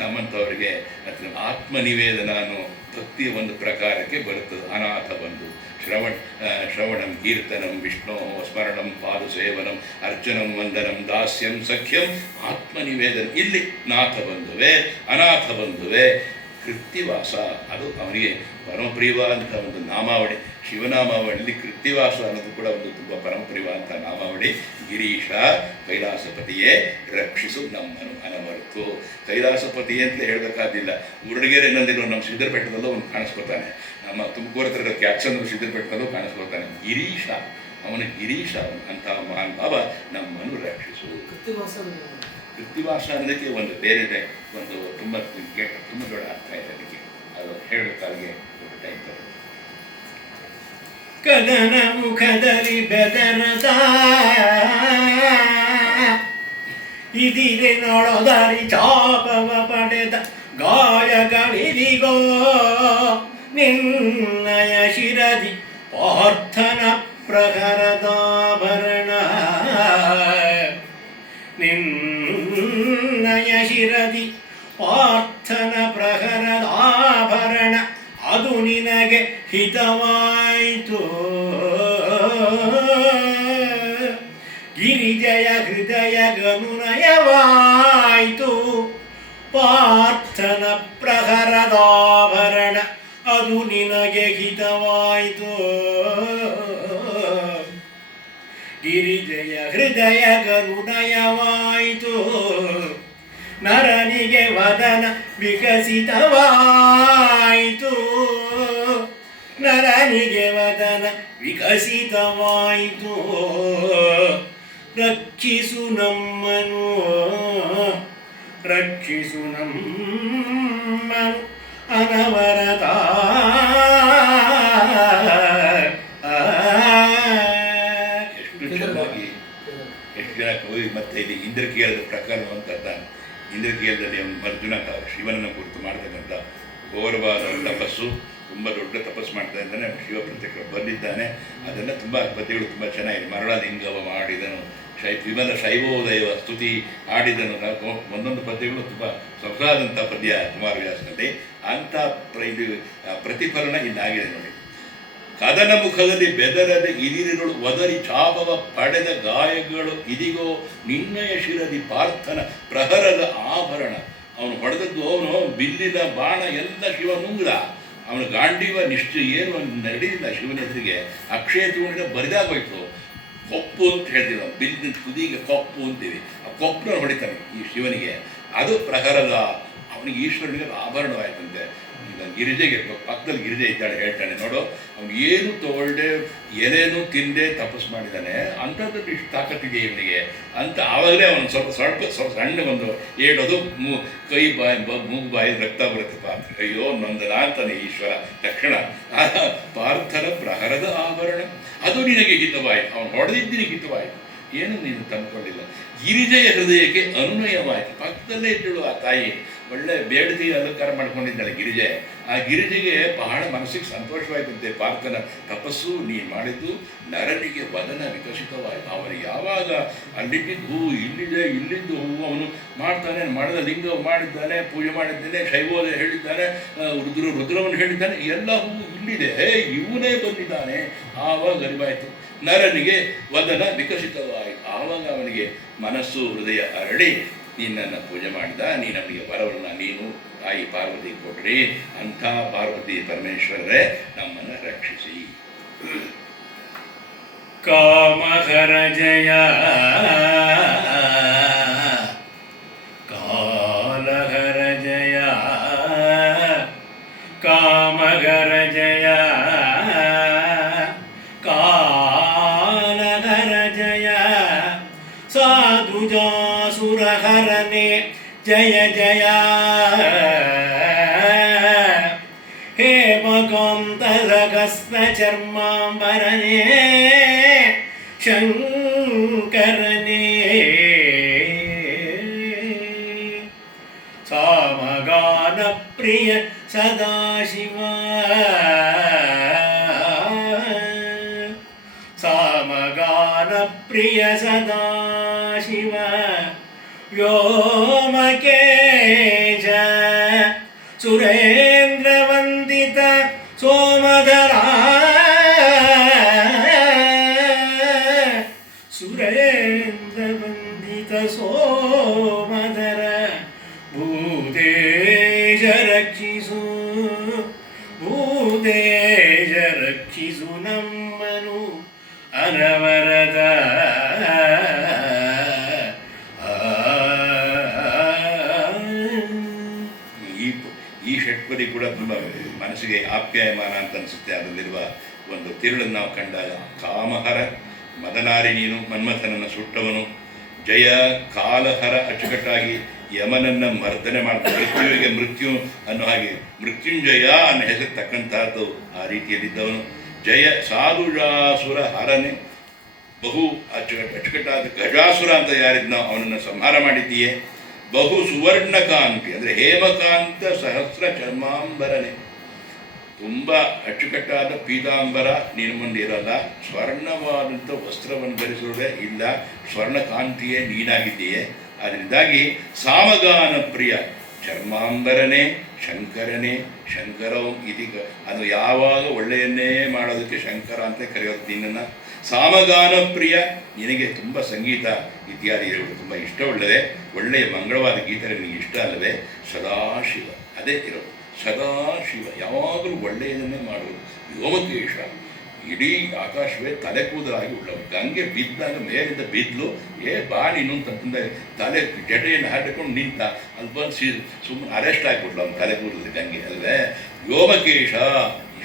ನಮ್ಮಂಥವರಿಗೆ ಅದರ ಆತ್ಮನಿವೇದನ ಅನ್ನೋ ಭಕ್ತಿಯ ಒಂದು ಪ್ರಕಾರಕ್ಕೆ ಬರುತ್ತದೆ. ಅನಾಥ ಬಂಧು, ಶ್ರವಣಂ ಕೀರ್ತನಂ ವಿಷ್ಣು ಸ್ಮರಣಂ ಪಾದಸೇವನಂ ಅರ್ಚನಂ ವಂದನಂ ದಾಸ್ಯಂ ಸಖ್ಯಂ ಆತ್ಮನಿವೇದನ. ಇಲ್ಲಿ ನಾಥ ಬಂಧುವೆ, ಅನಾಥ ಬಂಧುವೆ, ಕೃತ್ತಿವಾಸ, ಅದು ಅವನಿಗೆ ಪರಮಪ್ರಿಯವಾದಂಥ ಒಂದು ನಾಮಾವಳಿ. ಶಿವನಾಮಾವಳಿಯಲ್ಲಿ ಕೃತ್ತಿವಾಸ ಅನ್ನೋದು ಕೂಡ ಒಂದು ತುಂಬ ಪರಮಪ್ರಿಯವಾದಂಥ ನಾಮಾವಳಿ. ಗಿರೀಶ, ಕೈಲಾಸಪತಿಯೇ ರಕ್ಷಿಸು ನಮ್ಮನು ಅನಮರ್ತು. ಕೈಲಾಸಪತಿ ಅಂತಲೇ ಹೇಳಬೇಕಾದಿಲ್ಲ. ಮುರುಡಗೆರೆ ನಂದಿರೋ ನಮ್ಮ ಸಿದ್ದರ ಬೆಟ್ಟದಲ್ಲೂ ಅವನು ಕಾಣಿಸ್ಕೊತಾನೆ, ನಮ್ಮ ತುಮಕೂರು ಹತ್ರ ಕ್ಯಾಕ್ಸಂದ್ರ ಸಿದ್ದರ ಬೆಟ್ಟದಲ್ಲೂ ಕಾಣಿಸ್ಕೊತಾನೆ. ಗಿರೀಶ, ಅವನ ಗಿರೀಶ ಅಂತ ಮಹಾನ್ ಭಾವ ನಮ್ಮನ್ನು ರಕ್ಷಿಸು. ಕೃತ್ತಿವಾಸ ಅನ್ನೋದಕ್ಕೆ ಒಂದು ಬೇರೆ ಒಂದು ತುಂಬ ದೊಡ್ಡ ಅರ್ಥ ಇದೆ ಅದಕ್ಕೆ. ಅದು ಹೇಳಬೇಕಾಗಿ ದೊಡ್ಡ ಟೈಮ್ ಬರುತ್ತೆ. ಕದನ ಮುಖದಲ್ಲಿ ಬೆದರದ ಇದಿರೆ ನೊಳದಾರಿ ಚಾಪವ ಪಡೆದ ಗಾಯಗಳಿದಿಗೋ ನಿನ್ನಯ ಶಿರದಿ ಪಾರ್ಥನ ಪ್ರಹರದಾಭರಣ. ನಿನ್ನಯ ಶಿರದಿ ಪಾರ್ಥನ ಪ್ರಹರದಾಭರಣ, ಅದು ನಿನಗೆ ಹಿತವಾಯಿತು. ಗಿರಿಜಯ ಹೃದಯ ಗನುನಯವಾಯಿತು. ಪಾರ್ಥನ ಪ್ರಹರದಾಭರಣ, ಅದು ನಿನಗೆ ಹಿತವಾಯಿತು. ಗಿರಿಜಯ ಹೃದಯ ಗನುನಯವಾಯಿತು. ನರನಿಗೆ ವದನ ವಿಕಸಿತವಾಯಿತು. ನರನಿಗೆ ವದನ ವಿಕಸಿತವಾಯಿತು. ರಕ್ಷಿಸು ನಮ್ಮನು, ರಕ್ಷಿಸು ನಮ್ಮನು ಅನವರತ. ಎಷ್ಟು ಜನ ಕವಿ ಮತ್ತೆ ಇಲ್ಲಿ ಇಂದ್ರಕೀಲದ ಪ್ರಕರಣ ಅಂತ ಇಂದ್ರಕೀಲದಲ್ಲಿ ಅವನು ಅರ್ಜುನ ಶಿವನನ್ನು ಕುರಿತು ಮಾಡ್ತಕ್ಕಂಥ ಘೋರವಾದ ತಪಸ್ಸು, ತುಂಬ ದೊಡ್ಡ ತಪಸ್ಸು ಮಾಡ್ತಾ ಇದ್ದಾನೆ. ಶಿವ ಪ್ರತ್ಯಕ್ಷ ಬಂದಿದ್ದಾನೆ. ಅದೆಲ್ಲ ತುಂಬ ಪದ್ಯಗಳು ತುಂಬ ಚೆನ್ನಾಗಿದೆ. ಮರಳಲಿಂಗವ ಮಾಡಿದನು, ವಿಮಲ ಶೈವೋದಯವ ಸ್ತುತಿ ಆಡಿದನು. ಒಂದೊಂದು ಪದ್ಯಗಳು ತುಂಬ ಸೊಗಸಾದಂಥ ಪದ್ಯ ಕುಮಾರವ್ಯಾಸನಲ್ಲಿ. ಅಂಥ ಪ್ರತಿಫಲನ ಇಲ್ಲಾಗಿದೆ ನೋಡಿ. ಕದನ ಮುಖದಲ್ಲಿ ಬೆದರದ ಇದಿರುಗಳು ಒದರಿ ಚಾಪವ ಪಡೆದ ಗಾಯಗಳು ಇದಿಗೋ ನಿನ್ನಯ ಶಿರದಿ ಪಾರ್ಥನ ಪ್ರಹರದ ಆಭರಣ. ಅವನು ಹೊಡೆದದ್ದು, ಅವನು ಬಿಲ್ಲಿನ ಬಾಣ ಎಲ್ಲ ಶಿವ ನುಂಗ್ದ. ಅವನ ಗಾಂಡೀವ ಏನು ನಡೆದಿಲ್ಲ ಶಿವನ ಎದುರಿಗೆ. ಅಕ್ಷಯ ತಗೊಂಡಿದ್ದ ಬರಿದಾಗೋಯ್ತು. ಕೊಪ್ಪು ಅಂತ ಹೇಳ್ತೀವಿ ನಾವು, ಬಿಲ್ಲಿನ ತುದಿಗೆ ಕೊಪ್ಪು ಅಂತೀವಿ. ಆ ಕೊಪ್ಪನ ಹೊಡಿತಾನೆ ಈ ಶಿವನಿಗೆ. ಅದು ಪ್ರಹರದ, ಅವನಿಗೆ ಈಶ್ವರನಿಗೆ ಆಭರಣವಾಯ್ತಂತೆ. ಈಗ ಗಿರಿಜೆಗೆ ಪಕ್ಕದಲ್ಲಿ ಗಿರಿಜೆ ಇದ್ದಾಳೆ, ಹೇಳ್ತಾನೆ ನೋಡು, ಅವನು ಏನು ತಗೊಳ್ದೆ ಎಲೆನೂ ತಿಂದೆ ತಪಸ್ಸು ಮಾಡಿದ್ದಾನೆ. ಅಂಥದ್ದು ಇಷ್ಟು ತಾಕತ್ತಿದೆ ಇವನಿಗೆ ಅಂತ. ಆವಾಗಲೇ ಅವನು ಸ್ವಲ್ಪ ಸಣ್ಣ ಒಂದು ಏಳೋದು, ಕೈ ಬಾಯಿ ಮೂಗು ಬಾಯಿ ರಕ್ತ ಬರುತ್ತಪ್ಪ ಅಂತ. ಅಯ್ಯೋ ನೊಂದನ ಅಂತಾನೆ ಈಶ್ವರ ತಕ್ಷಣ. ಪಾರ್ಥನ ಪ್ರಹರದ ಆಭರಣ, ಅದು ನಿನಗೆ ಹಿತವಾಯಿತು. ಅವನು ಹೊಡೆದಿದ್ದೀನಿ ಹಿತವಾಯಿತು. ಏನು ನೀನು ತಂದುಕೊಂಡಿಲ್ಲ. ಗಿರಿಜೆಯ ಹೃದಯಕ್ಕೆ ಅನುನಯವಾಯಿತು. ಪಕ್ಕದಲ್ಲೇ ಇದ್ದಳು ಆ ತಾಯಿ, ಒಳ್ಳೆ ಬೇಡದಿ ಅಲಂಕಾರ ಮಾಡ್ಕೊಂಡಿದ್ದಾಳೆ ಗಿರಿಜೆ. ಆ ಗಿರಿಜೆಗೆ ಬಹಳ ಮನಸ್ಸಿಗೆ ಸಂತೋಷವಾಯಿತಂತೆ. ಪಾರ್ಥನ ತಪಸ್ಸು ನೀನು ಮಾಡಿದ್ದು ನರನಿಗೆ ವದನ ವಿಕಸಿತವಾಯಿತು. ಅವನಿಗೆ ಯಾವಾಗ ಅಲ್ಲಿದ್ದಿದ್ದು ಹೂವು ಇಲ್ಲಿದೆ, ಇಲ್ಲಿದ್ದು ಹೂವು ಅವನು ಮಾಡ್ತಾನೆ, ಮಾಡಿದ ಲಿಂಗ ಮಾಡಿದ್ದಾನೆ, ಪೂಜೆ ಮಾಡಿದ್ದಾನೆ, ಶೈವೋದಯ ಹೇಳಿದ್ದಾನೆ, ರುದ್ರವನ್ನು ಹೇಳಿದ್ದಾನೆ, ಎಲ್ಲ ಹೂವು ಇಲ್ಲಿದೆ, ಇವನೇ ಬಂದಿದ್ದಾನೆ. ಆವಾಗ ಅರಿವಾಯಿತು. ನರನಿಗೆ ವದನ ವಿಕಸಿತವಾಯಿತು. ಆವಾಗ ಆವಾಗ ಅವನಿಗೆ ಮನಸ್ಸು ಹೃದಯ ಅರಳಿ ನಿನ್ನನ್ನು ಪೂಜೆ ಮಾಡಿದ, ನೀನು ಅವನಿಗೆ ವರವನ್ನು ನೀನು ತಾಯಿ ಪಾರ್ವತಿ ಕೊಟ್ರಿ. ಅಂಥ ಪಾರ್ವತಿ ಪರಮೇಶ್ವರರೇ ನಮ್ಮನ್ನು ರಕ್ಷಿಸಿ. ಕಾಮಹರ ಜಯ ಕಾಲಹರ ಜಯ ಕಾಮಹರ ಜಯ ಕಾಲಹರ ಜಯ ಸಾಧುಜಾಸುರಹರನೆ ಜಯ ಜಯ ಹೇಮಕಾಂತರಗಸ್ನ ಚರ್ಮಾಂಬರನೆ ಶಂಕರನೇ ಸಾಮಗಾನ ಪ್ರಿಯ ಸದಾಶಿವ ಸಾಮಗಾನ ಪ್ರಿಯ ಸದಾಶಿವ ವ್ಯೋಮಕೇಶ ಸುರೇಂದ್ರ ವಂದಿತ ಸೋಮಧರ ಸುರೇಂದ್ರ ವಂದಿತ ಸೋಮಧರ ಭೂತೇಶ ರಕ್ಷಿಸು ಭೂತೇಶ ರಕ್ಷಿಸು ನಮ್ಮನು ಅನವರದ ಈ ಷಟ್ಪದಿ ಕೂಡ ತುಂಬ ಮನಸ್ಸಿಗೆ ಆಪ್ಯಾಯಮಾನ ಅಂತ ಅನಿಸುತ್ತೆ. ಅದರಲ್ಲಿರುವ ಒಂದು ತಿರುಳನ್ನು ನಾವು ಕಂಡಾಗ ಕಾಮಹರ ಮದನಾರಿ ನೀನು ಮನ್ಮಥನನ್ನು ಸುಟ್ಟವನು, ಜಯ ಕಾಲಹರ ಅಚ್ಚುಕಟ್ಟಾಗಿ ಯಮನನ್ನು ಮರ್ದನೆ ಮಾಡ್ತಾರೆ, ಮೃತ್ಯುವಿಗೆ ಮೃತ್ಯು ಅನ್ನೋ ಹಾಗೆ ಮೃತ್ಯುಂಜಯ ಅನ್ನೋ ಹೆಸರು ತಕ್ಕಂತಹದ್ದು ಆ ರೀತಿಯಲ್ಲಿದ್ದವನು, ಜಯ ಸಾಧುಜಾಸುರ ಹರನೆ ಬಹು ಅಚ್ಚುಕಟ್ಟಾದ ಗಜಾಸುರ ಅಂತ ಯಾರಿದ್ನೋ ಅವನನ್ನು ಸಂಹಾರ ಮಾಡಿದ್ದೀಯೇ. ಬಹು ಸುವರ್ಣಕಾಂತಿ ಅಂದರೆ ಹೇಮಕಾಂತ ಸಹಸ್ರ ಚರ್ಮಾಂಬರನೆ, ತುಂಬ ಅಚ್ಚುಕಟ್ಟಾದ ಪೀತಾಂಬರ ನೀನು ಮುಂದೆ ಇರಲ್ಲ, ಸ್ವರ್ಣವಾದಂಥ ವಸ್ತ್ರವನ್ನು ಧರಿಸುವುದೇ ಇಲ್ಲ, ಸ್ವರ್ಣಕಾಂತಿಯೇ ನೀನಾಗಿದ್ದೀಯೇ. ಅದರಿಂದಾಗಿ ಸಾಮಗಾನ ಪ್ರಿಯ ಚರ್ಮಾಂಬರನೇ ಶಂಕರನೇ ಶಂಕರವು ಇದೀಗ ಅದು ಯಾವಾಗ ಒಳ್ಳೆಯನ್ನೇ ಮಾಡೋದಕ್ಕೆ ಶಂಕರ ಅಂತ ಕರೆಯೋದು ನಿನ್ನನ್ನು. ಸಾಮಗಾನ ಪ್ರಿಯ, ನಿನಗೆ ತುಂಬ ಸಂಗೀತ ಇತ್ಯಾದಿ ತುಂಬ ಇಷ್ಟವುಳ್ಳದೆ, ಒಳ್ಳೆಯ ಮಂಗಳವಾದ ಗೀತೆ ನಿನಗೆ ಇಷ್ಟ ಅಲ್ಲವೇ. ಸದಾಶಿವ ಅದೇ ಇರೋದು, ಸದಾಶಿವ ಯಾವಾಗಲೂ ಒಳ್ಳೆಯದನ್ನೇ ಮಾಡುವುದು. ವ್ಯೋಮಕೇಶ ಇಡೀ ಆಕಾಶವೇ ತಲೆ ಕೂದಲಾಗಿ ಉಳ್ಳವು. ಗಂಗೆ ಬಿದ್ದಾಗ ಮೇಲಿಂದ ಬಿದ್ದಲು, ಬಾ ನೀನು ಅಂತಂದ ತಲೆ ಜಟೆಯನ್ನು ಹಾಕಿಕೊಂಡು ನಿಂತ, ಅಲ್ಲಿ ಬಂದು ಸುಮ್ಮನೆ ಅರೆಸ್ಟ್ ಆಗಿಬಿಡ್ಲು ಅವ್ನು ತಲೆ ಕೂದಲು ಗಂಗೆ ಅಲ್ವೇ. ವ್ಯೋಮಕೇಶ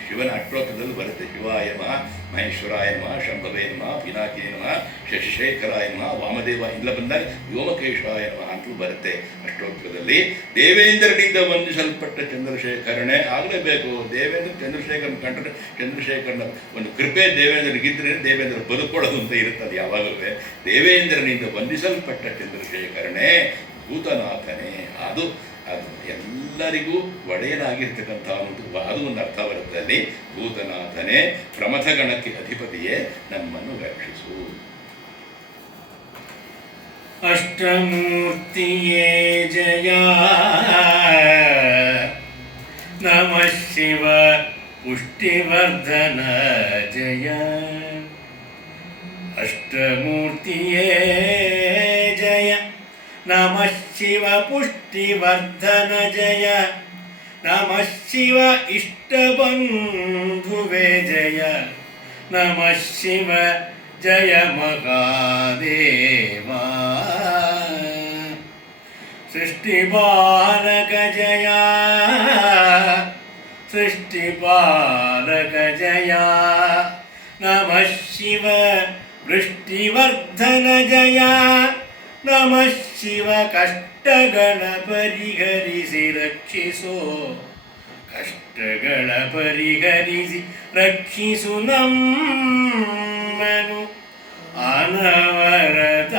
ಶಿವನ ಅಷ್ಟೋತ್ತರದಲ್ಲಿ ಬರುತ್ತೆ. ಶಿವಾಯ ನಮಃ, ಮಹೇಶ್ವರಾಯ ನಮಃ, ಶಂಭವೇ ನಮಃ, ಪಿನಾಕಿನೇ ನಮಃ, ಶಶಿಶೇಖರಾಯ ನಮಃ, ವಾಮದೇವ ಇಲ್ಲ ಬಂದಾಗ ವ್ಯೋಮಕೇಶಾಯ ನಮಃ ಅಂತಲೂ ಬರುತ್ತೆ ಅಷ್ಟೋತ್ತರದಲ್ಲಿ. ದೇವೇಂದ್ರನಿಂದ ವಂದಿಸಲ್ಪಟ್ಟ ಚಂದ್ರಶೇಖರನೇ ಆಗಲೇಬೇಕು. ದೇವೇಂದ್ರ ಚಂದ್ರಶೇಖರನ ಕಂಡ್ರೆ ಚಂದ್ರಶೇಖರನ ಒಂದು ಕೃಪೆ ದೇವೇಂದ್ರನಿಗಿದ್ರೆ ದೇವೇಂದ್ರ ಬದುಕೊಳ್ಳೋದು ಅಂತ ಇರುತ್ತದೆ ಯಾವಾಗಲೂ. ದೇವೇಂದ್ರನಿಂದ ವಂದಿಸಲ್ಪಟ್ಟ ಚಂದ್ರಶೇಖರನೇ ಭೂತನಾಥನೇ, ಅದು ಎಲ್ಲರಿಗೂ ಒಡೆಯನಾಗಿರ್ತಕ್ಕಂಥ ಅದು ಒಂದು ಅರ್ಥ ಬರುತ್ತೆ ಅಲ್ಲಿ. ಭೂತನಾಥನೇ ಪ್ರಮಥಗಣಕ್ಕೆ ಅಧಿಪತಿಯೇ ನಮ್ಮನ್ನು ರಕ್ಷಿಸು. ಅಷ್ಟಮೂರ್ತಿಯೇ ಜಯ ನಮಃ ಶಿವ ಪುಷ್ಟಿವರ್ಧನ ಜಯ. ಅಷ್ಟಮೂರ್ತಿಯೇ ಜಯ ನಮಃ ಶಿವ ಪುಷ್ಟಿವರ್ಧನ ಜಯ. ನಮಃ ಶಿವ ಇಷ್ಟಬಂಧುವೇ ಜಯ. ನಮಃ ಶಿವ ಜಯ ಮಹಾದೇವ. ಸೃಷ್ಟಿಪಾಲಕ ಜಯ ಸೃಷ್ಟಿಪಾಲಕ ಜಯ. ನಮಃ ಶಿವ ವೃಷ್ಟಿವರ್ಧನ ಜಯ. ನಮಃ ಶಿವ ಕಷ್ಟಗಳ ಪರಿಹರಿಸಿ ರಕ್ಷಿಸೋ. ಕಷ್ಟಗಳ ಪರಿಹರಿಸಿ ರಕ್ಷಿಸು ನಮ್ಮನು ಅನವರತ.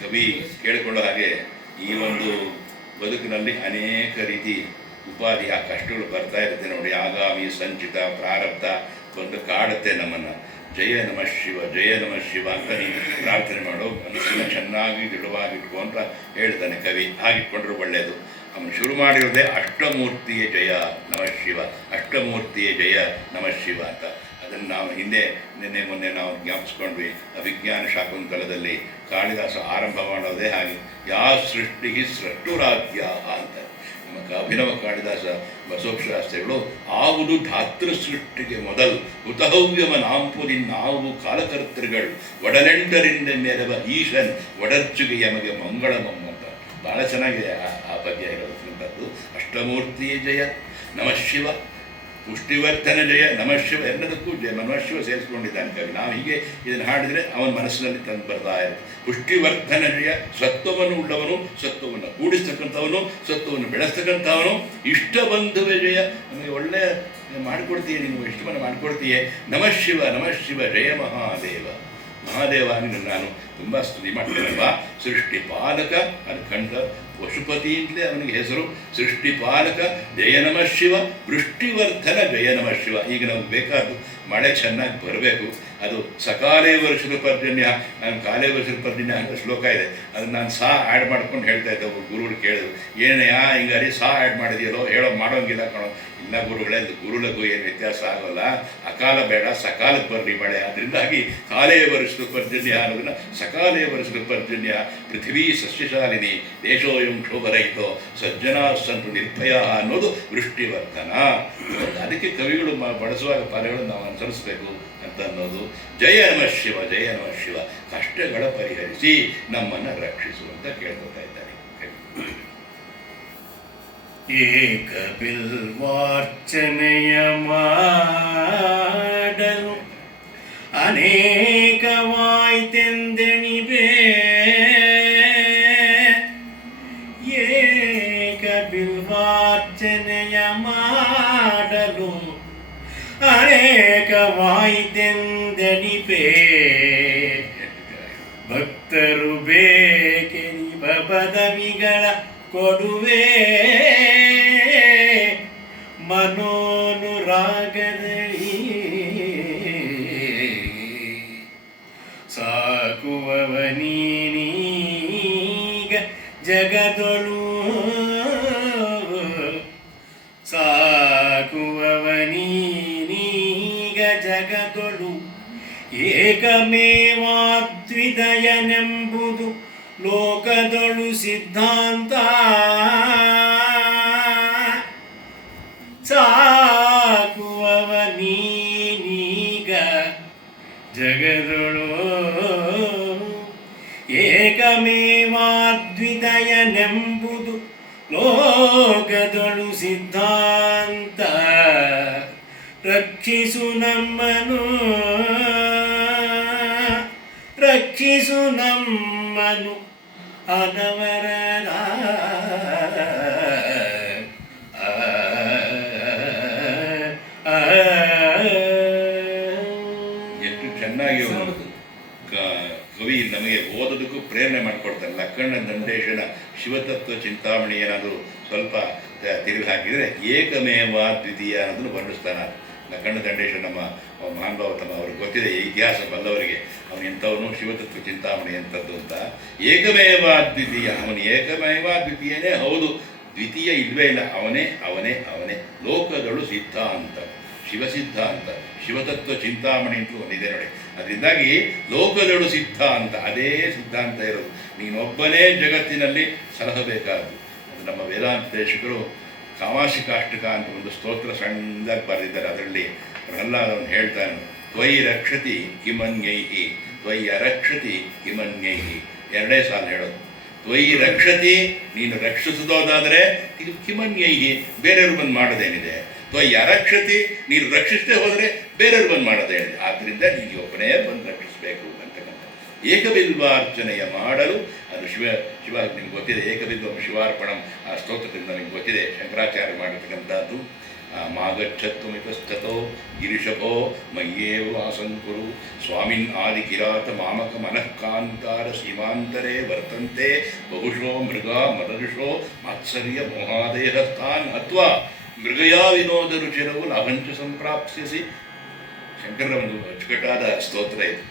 ಕವಿ ಕೇಳಿಕೊಳ್ಳೋ ಹಾಗೆ ಈ ಒಂದು ಬದುಕಿನಲ್ಲಿ ಅನೇಕ ರೀತಿ ಉಪಾಧಿ ಆ ಕಷ್ಟಗಳು ಬರ್ತಾ ಇರುತ್ತೆ ನೋಡಿ. ಆಗಾಮಿ ಸಂಚಿತ ಪ್ರಾರಬ್ಧ ಬಂದು ಕಾಡುತ್ತೆ ನಮ್ಮನ್ನು. ಜಯ ನಮಃ ಶಿವ ಜಯ ನಮಃ ಶಿವ ಅಂತ ನೀನು ಪ್ರಾರ್ಥನೆ ಮಾಡೋ, ಮನಸ್ಸನ್ನು ಚೆನ್ನಾಗಿ ದೃಢವಾಗಿಟ್ಕೊ ಅಂತ ಹೇಳ್ತಾನೆ ಕವಿ. ಹಾಗಿಟ್ಕೊಂಡ್ರೆ ಒಳ್ಳೆಯದು. ಅವನು ಶುರು ಮಾಡಿರೋದೇ ಅಷ್ಟಮೂರ್ತಿಯ ಜಯ ನಮಃ ಶಿವ, ಅಷ್ಟಮೂರ್ತಿಯ ಜಯ ನಮಃ ಶಿವ ಅಂತ. ಅದನ್ನು ನಾವು ಹಿಂದೆ ನಿನ್ನೆ ಮೊನ್ನೆ ನಾವು ಜ್ಞಾಪಿಸ್ಕೊಂಡ್ವಿ. ಅಭಿಜ್ಞಾನ ಶಾಕುಂತಲದಲ್ಲಿ ಕಾಳಿದಾಸ ಆರಂಭ ಮಾಡೋದೇ ಹಾಗೆ, ಯಾ ಸೃಷ್ಟಿ ಸೃಷ್ಟುರಾಧ್ಯ ಅಂತ. ನಮ್ಮ ಅಭಿನವ ಕಾಳಿದಾಸ ಬಸವಶಾಸ್ತ್ರಿಗಳು ಆವುದು ಧಾತೃ ಸೃಷ್ಟಿಗೆ ಮೊದಲು ಹುತಹವ್ಯಮ ನಾಂಪುದಿ ನಾವು ಕಾಲಕರ್ತೃಗಳು ಒಡಲೆಂಟರಿಂದ ಮೆರವ ಈಶನ್ ಒಡರ್ಚುಗೆ ಯಮಗೆ ಮಂಗಳಮಂ ಅಂತ. ಭಾಳ ಚೆನ್ನಾಗಿದೆ ಆ ಪದ್ಯ ಇರೋದ್ರಿಂದದ್ದು. ಅಷ್ಟಮೂರ್ತಿಯೇ ಜಯ ನಮಃ ಶಿವ, ಪುಷ್ಟಿವರ್ಧನ ಜಯ ನಮಃ ಶಿವ, ಎಲ್ಲದಕ್ಕೂ ಜಯ ನಮಃ ಶಿವ ಸೇರಿಸ್ಕೊಂಡಿದ್ದಾನೆ ಕವಿ. ನಾವು ಹೀಗೆ ಇದನ್ನು ಹಾಡಿದರೆ ಅವನ ಮನಸ್ಸಿನಲ್ಲಿ ತಂದು ಬರ್ತಾ ಇರುತ್ತೆ. ಪುಷ್ಟಿವರ್ಧನ ಜಯ, ಸತ್ವವನ್ನು ಉಳ್ಳವನು, ಸತ್ವವನ್ನು ಕೂಡಿಸ್ತಕ್ಕಂಥವನು, ಸತ್ವವನ್ನು ಬೆಳೆಸ್ತಕ್ಕಂಥವನು. ಇಷ್ಟ ಬಂಧುವೆ ಜಯ, ನಮಗೆ ಒಳ್ಳೆ ಮಾಡಿಕೊಡ್ತೀಯ, ನೀವು ಇಷ್ಟವನ್ನು ಮಾಡಿಕೊಡ್ತೀಯೇ. ನಮಃ ಶಿವ ನಮಃ ಶಿವ ಜಯ ಮಹಾದೇವ. ಮಹಾದೇವನಿಗೆ ನಾನು ತುಂಬ ಸ್ತುತಿ ಮಾಡ್ತೇನಲ್ವಾ. ಸೃಷ್ಟಿಪಾಲಕ ಅದು ಕಂಡ ಪಶುಪತಿ ಅಂತಲೇ ಅವನಿಗೆ ಹೆಸರು. ಸೃಷ್ಟಿಪಾಲಕ ಜಯ ನಮಃ ಶಿವ, ವೃಷ್ಟಿವರ್ಧನ ಜಯ ನಮಃ ಶಿವ. ಈಗ ನಮ್ಗೆ ಬೇಕಾದ್ದು ಮಳೆ ಚೆನ್ನಾಗಿ ಬರಬೇಕು. ಅದು ಸಕಾಲೇ ವರ್ಷದ ಪರ್ಜನ್ಯ, ನಾನು ಕಾಲೇ ವರ್ಷದ ಪರ್ಜನ್ಯ ಅಂತ ಶ್ಲೋಕ ಇದೆ, ಅದನ್ನು ನಾನು ಸಾ ಆ್ಯಡ್ ಮಾಡ್ಕೊಂಡು ಹೇಳ್ತಾ ಇದ್ದೆ. ಗುರುಗಳು ಕೇಳಿದ್ರು, ಏನೆಯಾ ಹಿಂಗಾರಿ ಸಾ ಆ್ಯಡ್ ಮಾಡಿದೆಯಲ್ಲೋ, ಮಾಡೋಂಗಿಲ್ಲ ಕಣೋ. ಇಲ್ಲ ಗುರುಗಳೇ, ಗುರುಲಗೂ ಏನು ವ್ಯತ್ಯಾಸ ಆಗೋಲ್ಲ. ಅಕಾಲ ಬೇಡ, ಸಕಾಲಕ್ಕೆ ಬರಲಿ ಮಳೆ. ಅದರಿಂದಾಗಿ ಕಾಲೇ ವರ್ಷದ ಪರ್ಜನ್ಯ ಅನ್ನೋದನ್ನು ಸಕಾಲೇ ವರ್ಷದ ಪರ್ಜನ್ಯ. ಪೃಥ್ವೀ ಸಸ್ಯಶಾಲಿನಿ ದೇಶೋಯಂ ಕ್ಷೋಭರಹಿತೋ ಸಜ್ಜನಾ ಸಂತು ನಿರ್ಭಯ ಅನ್ನೋದು ವೃಷ್ಟಿವರ್ಧನ. ಅದಕ್ಕೆ ಕವಿಗಳು ಬಳಸುವಾಗ ಪದಗಳನ್ನು ನಾವು ಅನುಸರಿಸಬೇಕು ಅಂತ ಅನ್ನೋದು. ಜಯ ನಮಃ ಶಿವ ಜಯ ನಮಃ ಶಿವ, ಕಷ್ಟಗಳ ಪರಿಹರಿಸಿ ನಮ್ಮನ್ನು ರಕ್ಷಿಸು ಅಂತ ಕೇಳ್ಕೊತಾ ಇದ್ದಾರೆ. ಏಕ ಬಿಲ್ವಾರ್ಚನೆಯ ಮಾಡಲು ಅನೇಕವಾಯ್ತೆಂದೆಣಿಬೆ. ಏಕ ಬಿಲ್ವಾರ್ಚನೆಯ ಮಾಡಲು ಅನೇಕವಾಯ್ತೆಂದೆಣಿಬೆ. ಭಕ್ತರು ಬೇಕೆನಿಬ ಪದವಿಗಳ ಕೊಡುವೆ ಮನೋನುರಾಗದಲ್ಲಿ. ಸಾಕುವವ ನೀನೀಗ ಜಗದೊಳು, ಸಾಕುವವ ನೀನೀಗ ಜಗದೊಳು. ಏಕಮೇವಾದ್ವಿದಯನೆಂಬುದು ಲೋಕದೊಳು ಸಿದ್ಧಾಂತ. ಸಾಕುವವ ನೀನೀಗ ಜಗದೊಳು. ಏಕಮೇವಾದ್ವಿದಯನೆಂಬುದು ಲೋಕದೊಳು ಸಿದ್ಧಾಂತ. ರಕ್ಷಿಸು ನಮ್ಮನು, ರಕ್ಷಿಸು ನಮ್ಮನು ಅನವರದ. ಎಷ್ಟು ಚೆನ್ನಾಗಿ ಕವಿ ನಮಗೆ ಓದೋದಕ್ಕೂ ಪ್ರೇರಣೆ ಮಾಡಿಕೊಡ್ತಾನೆ. ಲಕ್ಕಣ್ಣ ದಂಡೇಶನ ಶಿವತತ್ವ ಚಿಂತಾಮಣಿ ಏನಾದರೂ ಸ್ವಲ್ಪ ತಿರುಗಿ ಹಾಕಿದರೆ ಏಕಮೇವ ದ್ವಿತೀಯ ಅನ್ನೋದನ್ನು ವರ್ಣಿಸ್ತಾನೆ. ಲಕ್ಕಣ್ಣ ದಂಡೇಶ ನಮ್ಮ ಮಹಾನುಭಾವ ತಮ್ಮ ಅವ್ರಿಗೆ ಗೊತ್ತಿದೆ, ಇತಿಹಾಸ ಬಲ್ಲವರಿಗೆ ಅವನು ಎಂಥವನು, ಶಿವತತ್ವ ಚಿಂತಾಮಣಿ ಎಂಥದ್ದು ಅಂತ. ಏಕಮೇವ ದ್ವಿತೀಯ, ಅವನು ಏಕಮೇವ ದ್ವಿತೀಯನೇ ಹೌದು, ದ್ವಿತೀಯ ಇಲ್ವೇ ಇಲ್ಲ. ಅವನೇ ಅವನೇ ಅವನೇ. ಲೋಕದಳು ಸಿದ್ಧಾಂತ, ಶಿವಸಿದ್ಧಾಂತ, ಶಿವತತ್ವ ಚಿಂತಾಮಣಿ ಅಂತೂ ಒಂದಿದೆ ನೋಡಿ. ಅದರಿಂದಾಗಿ ಲೋಕದಳು ಸಿದ್ಧಾಂತ, ಅದೇ ಸಿದ್ಧಾಂತ ಇರೋದು. ನೀನೊಬ್ಬನೇ ಜಗತ್ತಿನಲ್ಲಿ ಸಲಹಬೇಕಾದ್ದು. ಅದು ನಮ್ಮ ವೇದಾಂತ ದೇಶಕರು ಕಾಮಾಶಿಕಾಷ್ಟಕ ಅಂತ ಒಂದು ಸ್ತೋತ್ರ ಸಣ್ಣದಾಗಿ ಬರೆದಿದ್ದಾರೆ. ಅದರಲ್ಲಿ ಪ್ರಹ್ಲಾದವನು ಹೇಳ್ತಾನೆ, ತ್ವಯಿ ರಕ್ಷತಿ ಕಿಮನ್ಯೈಹಿ ತ್ವಯಿ ಅರಕ್ಷತಿ ಕಿಮನ್ಯೈಹಿ. ಎರಡೇ ಸಾಲ ಹೇಳೋದು. ತ್ವಯಿ ರಕ್ಷತಿ, ನೀನು ರಕ್ಷಿಸೋದಾದರೆ ಇದು ಕಿಮನ್ಯೈಹಿ, ಬೇರೆಯವ್ರು ಬಂದು ಮಾಡೋದೇನಿದೆ. ತ್ವಯಿ ಅರಕ್ಷತಿ, ನೀನು ರಕ್ಷಿಸದೆ ಹೋದರೆ ಬೇರೆಯವ್ರು ಬಂದು ಮಾಡೋದೇನಿದೆ. ಆದ್ದರಿಂದ ನೀನು ಒಬ್ಬನೇ ಬಂದು ರಕ್ಷಿಸಬೇಕು ಅಂತಕ್ಕಂಥ ಏಕಬಿಲ್ವಾರ್ಚನೆಯ ಮಾಡಲು. ಅದು ಶಿವ ನಿಮ್ಗೆ ಗೊತ್ತಿದೆ, ಏಕಬಿಲ್ವಂ ಶಿವಾರ್ಪಣಂ ಆ ಸ್ತೋತ್ರದಿಂದ ನಿಮ್ಗೆ ಗೊತ್ತಿದೆ, ಶಂಕರಾಚಾರ್ಯ ಮಾಡಿರ್ತಕ್ಕಂಥದ್ದು. ಮಾಗಚ್ಚತ್ವಮಿತಸ್ಥತೋ ಗಿರಿಷಭೋ ಮಯ್ಯೇವ ವಾಸಂಕುರು ಸ್ವಾಮಿನ್ ಆದಿ ಕಿರಾತ ಮಾಮಕ ಮನಃಕಾಂತಾರ ಸೀಮಾಂತರೇ ವರ್ತಂತೆ ಬಹುಶೋ ಮೃಗ ಮದರುಷೋ ಮಾತ್ಸರ್ಯ ಮೋಹಾದೇಹಸ್ಥಾನ್ ಅಥವಾ ಮೃಗಯಾ ವಿನೋದ ರುಚಿರವು ಲಾಭಂಚ ಸಂಪ್ರಾಪ್ಸ್ಯಸಿ. ಶಂಕರರ ಒಂದು ಅಚ್ಚುಕಟ್ಟಾದ ಸ್ತೋತ್ರ ಇದು.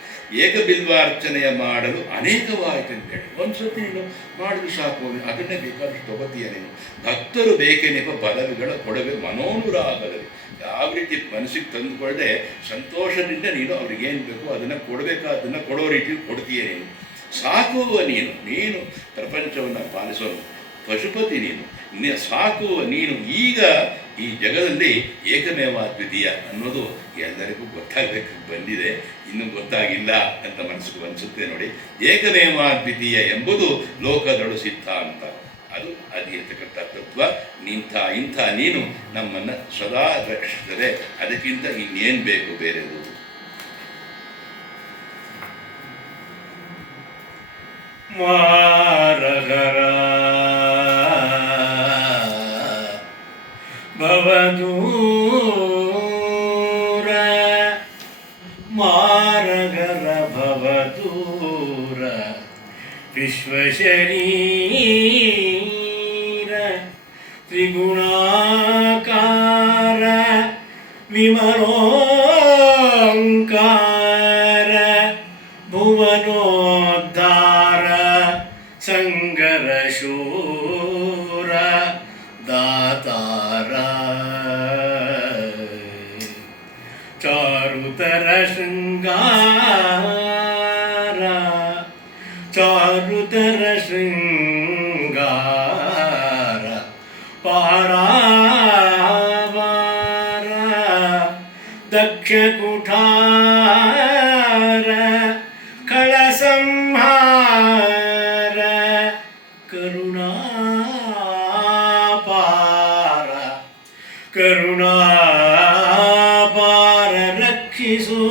ಏಕಬಿಲ್ವಾರ್ಚನೆಯ ಮಾಡಲು ಅನೇಕವಾಯಿತು ಅಂತೇಳಿ. ಒಂದು ಸತಿ ನೀನು ಮಾಡಿದ್ರು ಸಾಕು, ಅದನ್ನೇ ಬೇಕಾದಷ್ಟು ತಗೋತೀಯ ನೀನು. ಭಕ್ತರು ಬೇಕೆನಿಪ ಬಲವಿಗಳ ಕೊಡವೆ ಮನೋನುರಾಗದಲ್ಲಿ. ಯಾವ ರೀತಿ ಮನಸ್ಸಿಗೆ ತಂದುಕೊಳ್ಳದೆ ಸಂತೋಷದಿಂದ ನೀನು ಅವ್ರಿಗೇನು ಬೇಕೋ ಅದನ್ನು ಕೊಡಬೇಕಾದನ್ನು ಕೊಡೋ ರೀತಿ ಕೊಡ್ತೀಯ ನೀನು. ಸಾಕುವ ನೀನು, ನೀನು ಪ್ರಪಂಚವನ್ನು ಪಾಲಿಸೋನು ಪಶುಪತಿ ನೀನು, ಸಾಕುವ ನೀನು. ಈಗ ಈ ಜಗದಲ್ಲಿ ಏಕಮೇವ ದ್ವಿತೀಯ ಅನ್ನೋದು ಎಲ್ಲರಿಗೂ ಗೊತ್ತಾಗಬೇಕು ಬಂದಿದೆ, ಇನ್ನೂ ಗೊತ್ತಾಗಿಲ್ಲ ಅಂತ ಮನಸ್ಸಿಗೆ ಅನಿಸುತ್ತೆ ನೋಡಿ. ಏಕಮೇವ ದ್ವಿತೀಯ ಎಂಬುದು ಲೋಕದಳು ಸಿದ್ಧ ಅಂತ, ಅದು ಅದಿರ್ತಕ್ಕಂಥ ತತ್ವ. ಇಂಥ ನೀನು ನಮ್ಮನ್ನು ಸದಾ ರಕ್ಷಿಸಿದರೆ ಅದಕ್ಕಿಂತ ಇನ್ನೇನು ಬೇಕು ಬೇರೆದು. ಮಾರಗರ ಭವದೂರ, ಮಾರಗರ ಭವದೂರ, ವಿಶ್ವಶರೀರ ತ್ರಿಗುಣಾಕಾರ ವಿಮಲೋಂಕಾರ ಭುವನೋದ್ಧಾರ ಸಂಗರಶೂರ ದಾತಾರ ಚಾರುತರ ಶೃಂಗಾರ, ಚಾರುತರ ಶೃಂಗಾರ ಪಾರಾವಾರ ದಕ್ಷ ಕುಠಾರ ಕಳಸಂಹಾರ ಕರುಣಾಪಾರ, ಕರುಣಾಪಾರ ರಕ್ಷಿಸು,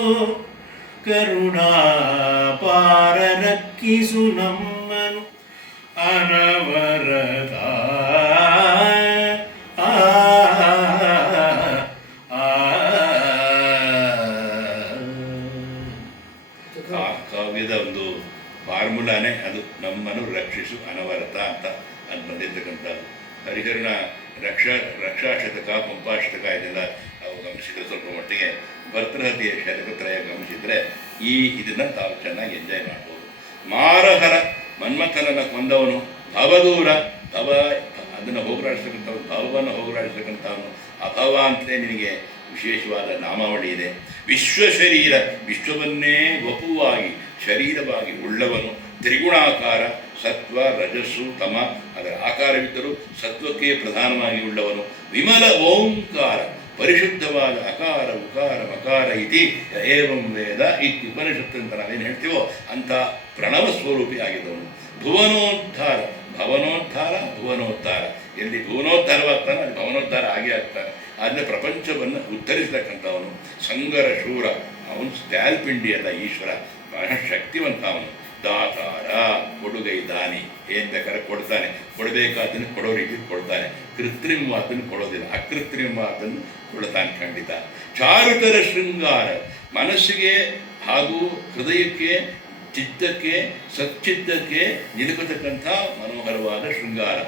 ಕರುಣಾಪಾರ ರಕ್ಷಿಸು ನಮ್ಮನು ಅನವರತ. ಕಾವ್ಯದ ಒಂದು ಫಾರ್ಮುಲಾನೇ ಅದು, ನಮ್ಮನ್ನು ರಕ್ಷಿಸು ಅನವರತ ಅಂತ ಅದು ಬಂದಿರ್ತಕ್ಕಂಥದ್ದು. ಹರಿಹರನ ರಕ್ಷಾಶತಕ ಪಂಪಾಶತಕ ಇದೆಲ್ಲ ನಾವು ಗಮನಿಸಿದರೆ ಸ್ವಲ್ಪ ಮಟ್ಟಿಗೆ ಭರ್ತೃಹರಿಯ ಶತಕತ್ರಯ ಗಮನಿಸಿದರೆ ಇದನ್ನು ತಾವು ಚೆನ್ನಾಗಿ ಎಂಜಾಯ್ ಮಾಡ್ಬೋದು. ಮಾರಹರ ಮನ್ಮಥನನ್ನು ಕೊಂದವನು, ಭವದೂರ ಭವ ಅದನ್ನು ಹೋಗಲಾಡಿಸ್ತಕ್ಕಂಥವನು, ಭವವನ್ನು ಹೋಗಲಾಡಿಸ್ತಕ್ಕಂಥವನು, ಅಭವ ಅಂತಲೇ ನಿನಗೆ ವಿಶೇಷವಾದ ನಾಮಾವಳಿ ಇದೆ. ವಿಶ್ವಶರೀರ ವಿಶ್ವವನ್ನೇ ವಪುವಾಗಿ ಶರೀರವಾಗಿ ಉಳ್ಳವನು, ತ್ರಿಗುಣಾಕಾರ ಸತ್ವ ರಜಸ್ಸು ತಮ ಅದರ ಆಕಾರವಿದ್ದರೂ ಸತ್ವಕ್ಕೆ ಪ್ರಧಾನವಾಗಿ ಉಳ್ಳವನು, ವಿಮಲ ಓಂಕಾರ ಪರಿಶುದ್ಧವಾದ ಅಕಾರ ಉಕಾರ ಮಕಾರ ಇತಿ ಏವಂ ವೇದ ಇತಿ ಉಪನಿಷತ್ತು ಅಂತ ನಾವೇನು ಹೇಳ್ತೀವೋ ಅಂಥ ಪ್ರಣವ ಸ್ವರೂಪಿ ಆಗಿದ್ದವನು. ಭುವನೋದ್ಧಾರ ಭವನೋದ್ಧಾರ ಭುವನೋದ್ಧಾರ, ಎಲ್ಲಿ ಭುವನೋದ್ಧಾರವಾಗ್ತಾನೆ ಅಲ್ಲಿ ಭವನೋದ್ಧಾರ ಆಗೇ ಆಗ್ತಾನೆ. ಆದರೆ ಪ್ರಪಂಚವನ್ನು ಉದ್ಧರಿಸತಕ್ಕಂಥವನು. ಸಂಗರ ಶೂರ, ಅವನು ತ್ಯಾಲ್ಪಿಂಡಿ ಅಲ್ಲ ಈಶ್ವರ, ಬಹಳ ಶಕ್ತಿವಂತ ಅವನು. ದಾತಾರ ಕೊಡುಗೈ ದಾನಿ, ಏನು ಬೇಕಾದ್ರೆ ಕೊಡ್ತಾನೆ, ಕೊಡಬೇಕಾದನ್ನು ಕೊಡೋ ರೀತಿ ಕೊಡ್ತಾನೆ. ಕೃತ್ರಿಮವಾದನ್ನು ಕೊಡೋದಿಲ್ಲ, ಅಕೃತ್ರಿಮವಾದನ್ನು ಕೊಡ್ತಾನೆ ಖಂಡಿತ. ಚಾರುತರ ಶೃಂಗಾರ, ಮನಸ್ಸಿಗೆ ಹಾಗೂ ಹೃದಯಕ್ಕೆ ಚಿತ್ತಕ್ಕೆ ಸಚ್ಚಿತ್ತಕ್ಕೆ ನಿಲುಕತಕ್ಕಂಥ ಮನೋಹರವಾದ ಶೃಂಗಾರ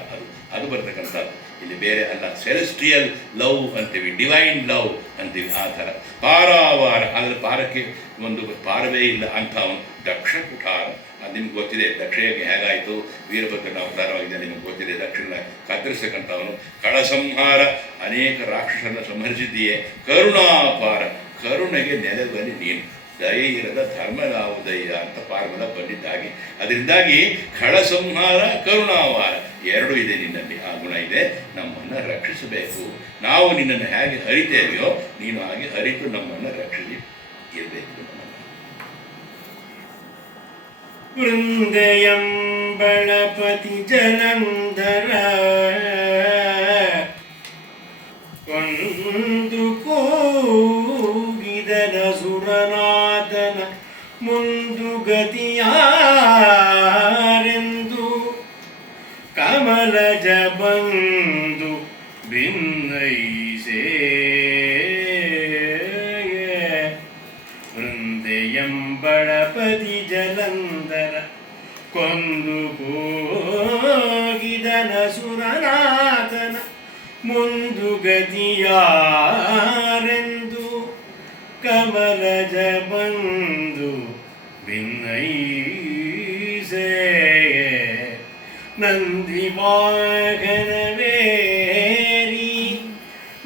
ಅದು ಬರ್ತಕ್ಕಂಥದ್ದು. ಇಲ್ಲಿ ಬೇರೆ ಅಲ್ಲ, ಸೆಲೆಸ್ಟ್ರಿಯಲ್ ಲವ್ ಅಂತೀವಿ, ಡಿವೈನ್ ಲವ್ ಅಂತೀವಿ, ಆ ಥರ. ಪಾರಾವಾರ, ಅದರ ಪಾರಕ್ಕೆ ಒಂದು ಪಾರವೇ ಇಲ್ಲ ಅಂಥವನು. ದಕ್ಷ ಕುಠಾರ, ಅದು ನಿಮ್ಗೆ ಗೊತ್ತಿದೆ, ದಕ್ಷಯಜ್ಞ ಹೇಗಾಯಿತು, ವೀರಭದ್ರನ ಅವತಾರವಾಗಿದೆ ನಿಮಗೆ ಗೊತ್ತಿದೆ. ದಕ್ಷಿಣ ಕತ್ತರಿಸ್ತಕ್ಕಂಥವನು. ಕಳಸಂಹಾರ, ಅನೇಕ ರಾಕ್ಷಸರನ್ನು ಸಂಹರಿಸಿದ್ದೀಯೇ. ಕರುಣಾಪಾರ, ಕರುಣೆಗೆ ನೆಲದಲ್ಲಿ ನೀನು, ದಯೆ ಇರದ ಧರ್ಮದಾವುದಯ್ಯ ಅಂತ ಪಾರ್ವದ ಬಂದಿದ್ದಾಗಿ. ಅದರಿಂದಾಗಿ ಖಳಸಂಹಾರ ಕರುಣಾವಾರ ಎರಡೂ ಇದೆ ನಿನ್ನಲ್ಲಿ, ಆ ಗುಣ ಇದೆ. ನಮ್ಮನ್ನು ರಕ್ಷಿಸಬೇಕು. ನಾವು ನಿನ್ನನ್ನು ಹೇಗೆ ಅರಿತೇವೆಯೋ ನೀನು ಹಾಗೆ ಅರಿತು ನಮ್ಮನ್ನು ರಕ್ಷಿಸಿ ಇರಬೇಕು. ವೃಂದೆಯಂಬಳಪತಿ ಜಲಂಧರ ಒಂದು ಕೂಗಿದನ ಸುರನಾಥನ ಮುಂದುಗತಿಯಾರೆಂದು ಕಮಲಜ ಬಂದು ಭಿನ್ನೈಸೇ. ವೃಂದೆಯಂಬಳಪತಿ ಜಲಂಧರ ಕೊಂದು ಹೋಗಿದನ ಸುರನಾಥನ ಮುಂದುಗತಿಯಾರೆಂದು ಕಮಲಜ ಬಂದು ನಂದಿವಾಹನವೇರಿ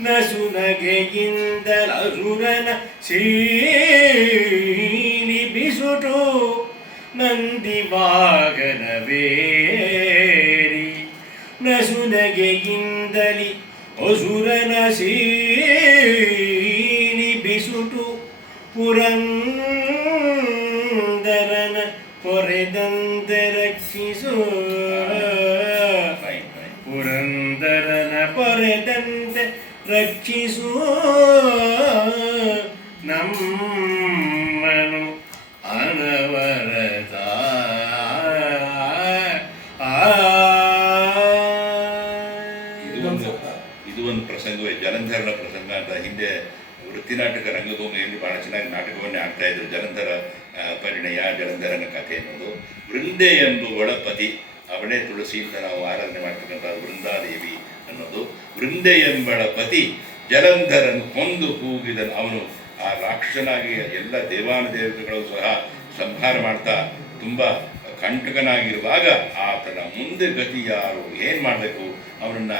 ನಸುನಗೆಯಿಂದಲಸುರನ ಸೀಳಿ ಬಿಸುಟು ನಂದಿವಾಹನವೇರಿ ನಸುನಗೆಯಿಂದಲಿ ಅಸುರನ ಸೀಳಿ ಬಿಸುಟು ಪುರಂದರನ ಪೊರೆದಂತೆ ರಕ್ಷಿಸು ಪುರಂದರನ ಪೊರೆದಂತೆ ರಕ್ಷಿಸು ನಮ್ಮನು ಅನವರತ ಇದು ಒಂದು ಪ್ರಸಂಗವೇ, ಜಲಂಧರನ ಪ್ರಸಂಗ ಅಂತ. ಹಿಂದೆ ವೃತ್ತಿನಾಟಕ ರಂಗಭೂಮಿಯಲ್ಲಿ ಬಹಳ ಚೆನ್ನಾಗಿ ನಾಟಕವನ್ನೇ ಆಗ್ತಾ ಇದ್ರು. ಜಲಂಧರ ಪರಿಣಯ, ಜಲಂಧರನ ಕಥೆ ಅನ್ನೋದು. ವೃಂದೆ ಎಂಬುವಳ ಪತಿ, ಅವಳೇ ತುಳಸಿ ಅಂತ ನಾವು ಆರಾಧನೆ ಮಾಡ್ತಕ್ಕಂಥ ವೃಂದಾದೇವಿ ಅನ್ನೋದು. ವೃಂದೆ ಎಂಬಳ ಪತಿ ಜಲಂಧರನು ಕೊಂದು ಕೂಗಿದನು. ಅವನು ಆ ರಾಕ್ಷಸನಾಗಿ ಎಲ್ಲ ದೇವಾನುದೇವತೆಗಳು ಸಹ ಸಂಹಾರ ಮಾಡ್ತಾ ತುಂಬ ಕಂಟಕನಾಗಿರುವಾಗ ಆತನ ಮುಂದೆ ಗತಿ ಯಾರು, ಏನು ಮಾಡಬೇಕು, ಅವನನ್ನು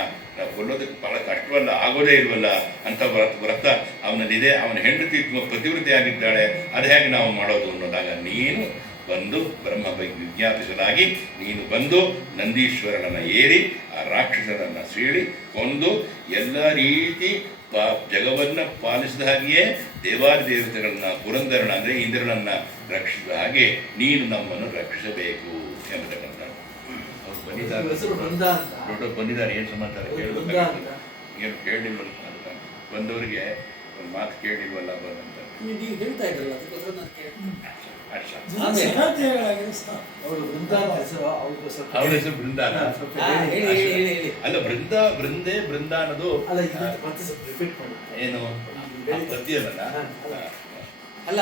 ಕೊಲ್ಲೋದಕ್ಕೆ ಬಹಳ ಕಷ್ಟವಲ್ಲ, ಆಗೋದೇ ಇಲ್ವಲ್ಲ ಅಂತ ವ್ರತ ಅವನಲ್ಲಿದೆ. ಅವನ ಹೆಂಡತಿ ಪತಿವ್ರತೆಯಾಗಿದ್ದಾಳೆ, ಅದು ಹೇಗೆ ನಾವು ಮಾಡೋದು ಅನ್ನೋದಾಗ ನೀನು ಬಂದು ಬ್ರಹ್ಮ ವಿಜ್ಞಾಪಿಸಲಾಗಿ ನೀನು ಬಂದು ನಂದೀಶ್ವರನನ್ನು ಏರಿ ಆ ರಾಕ್ಷಸನನ್ನು ಸೀಳಿ ಕೊಂದು ಎಲ್ಲ ರೀತಿ ಜಗವನ್ನು ಪಾಲಿಸಿದ ಹಾಗೆಯೇ ದೇವಾದಿದೇವತೆಗಳನ್ನ, ಪುರಂದರನ ಅಂದರೆ ಇಂದ್ರನನ್ನು ರಕ್ಷಿಸಿದ ಹಾಗೆ ನೀನು ನಮ್ಮನ್ನು ರಕ್ಷಿಸಬೇಕು ಎಂಬತಕ್ಕಂಥ ಅವ್ರು ಬಂದಿದ್ದಾರೆ. ಏನು ಸಮಾಚಾರ ಕೇಳಬೇಕು, ಏನು ಕೇಳಿಲ್ವಲ್ಲ ಅಂತ ಬಂದವರಿಗೆ ಒಂದು ಮಾತು ಕೇಳಿಲ್ವಲ್ಲ ಬಂದಂತ ಅವಳ ಹೆಸರು ಬೃಂದಾನ ಅಲ್ಲ, ಬೃಂದೆ ಬೃಂದಾನದು ಏನು ಪ್ರತಿಯಲ್ಲ ಅಲ್ಲ.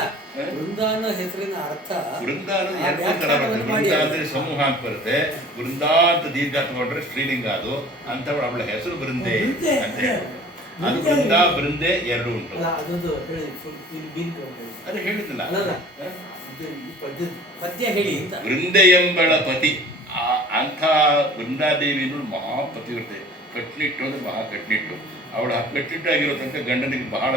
ಬೃಂದಾನ ಹೆಸರಿನ ಅರ್ಥ ಬೃಂದಾನ ಎರಡು ತರ ಬರುತ್ತೆ. ಬೃಂದ ಅಂದ್ರೆ ಸಮೂಹ ಅಂತ ಬರುತ್ತೆ, ಬೃಂದ ಅಂತ ದೀರ್ಘ ತಗೊಂಡ್ರೆ ಸ್ತ್ರೀಲಿಂಗ ಅದು ಅಂತ. ಅವಳ ಹೆಸರು ಬೃಂದೆ ಅಂತ. ಅದು ಬೃಂದ ಬೃಂದೆ ಎರಡು ಉಂಟು. ಅದು ಹೇಳಿದ್ದಿಲ್ಲ, ಪದ್ಯ ಹೇಳಿ. ವೃಂದೆ ಎಂಬಳ ಪತಿ ಅಂಥ ಬೃಂದಾದೇವಿನೂ ಮಹಾಪತಿವ್ರತೆ, ಕಟ್ನಿಟ್ಟು ಅಂದ್ರೆ ಮಹಾ ಕಟ್ನಿಟ್ಟು. ಅವಳ ಕಟ್ಟಿಟ್ಟಾಗಿರೋ ತನಕ ಗಂಡನಿಗೆ ಬಹಳ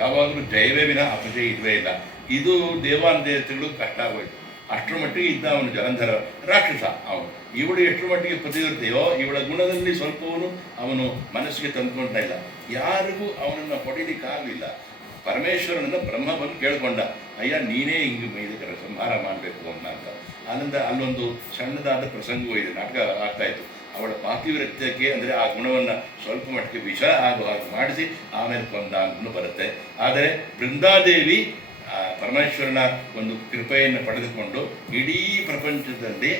ಯಾವಾಗಲೂ ಜಯವೇ ವಿನ ಅಪಜಯ ಇದ್ವೇ ಇಲ್ಲ. ಇದು ದೇವಾನುದೇವತೆಗಳು ಕಷ್ಟ ಆಗೋಯ್ತು. ಅಷ್ಟರ ಮಟ್ಟಿಗೆ ಇದ್ದ ಅವನು ಜಲಂಧರ ರಾಕ್ಷಸ ಅವನು. ಇವಳು ಎಷ್ಟರ ಮಟ್ಟಿಗೆ ಪತಿವ್ರತೆಯೋ ಇವಳ ಗುಣದಲ್ಲಿ ಸ್ವಲ್ಪವನು ಅವನು ಮನಸ್ಸಿಗೆ ತಂದುಕೊಂಡ ಇಲ್ಲ. ಯಾರಿಗೂ ಅವನನ್ನು ಹೊಡಿಲಿಕ್ಕಾಗಲಿಲ್ಲ. ಪರಮೇಶ್ವರನನ್ನು ಬ್ರಹ್ಮ ಬಂದು ಕೇಳ್ಕೊಂಡ, ಅಯ್ಯ ನೀನೇ ಹಿಂಗೆ ಇದಕ್ಕೆ ಸಂಹಾರ ಮಾಡಬೇಕು ಅಂತ. ಆನಂದ ಅಲ್ಲೊಂದು ಸಣ್ಣದಾದ ಪ್ರಸಂಗವೂ ಇದೆ, ನಾಟಕ ಆಗ್ತಾಯಿತ್ತು. ಅವಳ ಪಾತಿವ್ರತ್ಯಕ್ಕೆ ಅಂದರೆ ಆ ಗುಣವನ್ನು ಸ್ವಲ್ಪ ಮಟ್ಟಿಗೆ ವಿಷ ಆಗುವ ಹಾಗೆ ಮಾಡಿಸಿ ಆಮೇಲೆ ಕೊಂದ ಅಂತಲೂ ಬರುತ್ತೆ. ಆದರೆ ಬೃಂದಾದೇವಿ ಪರಮೇಶ್ವರನ ಒಂದು ಕೃಪೆಯನ್ನು ಪಡೆದುಕೊಂಡು ಇಡೀ ಪ್ರಪಂಚದಲ್ಲಿ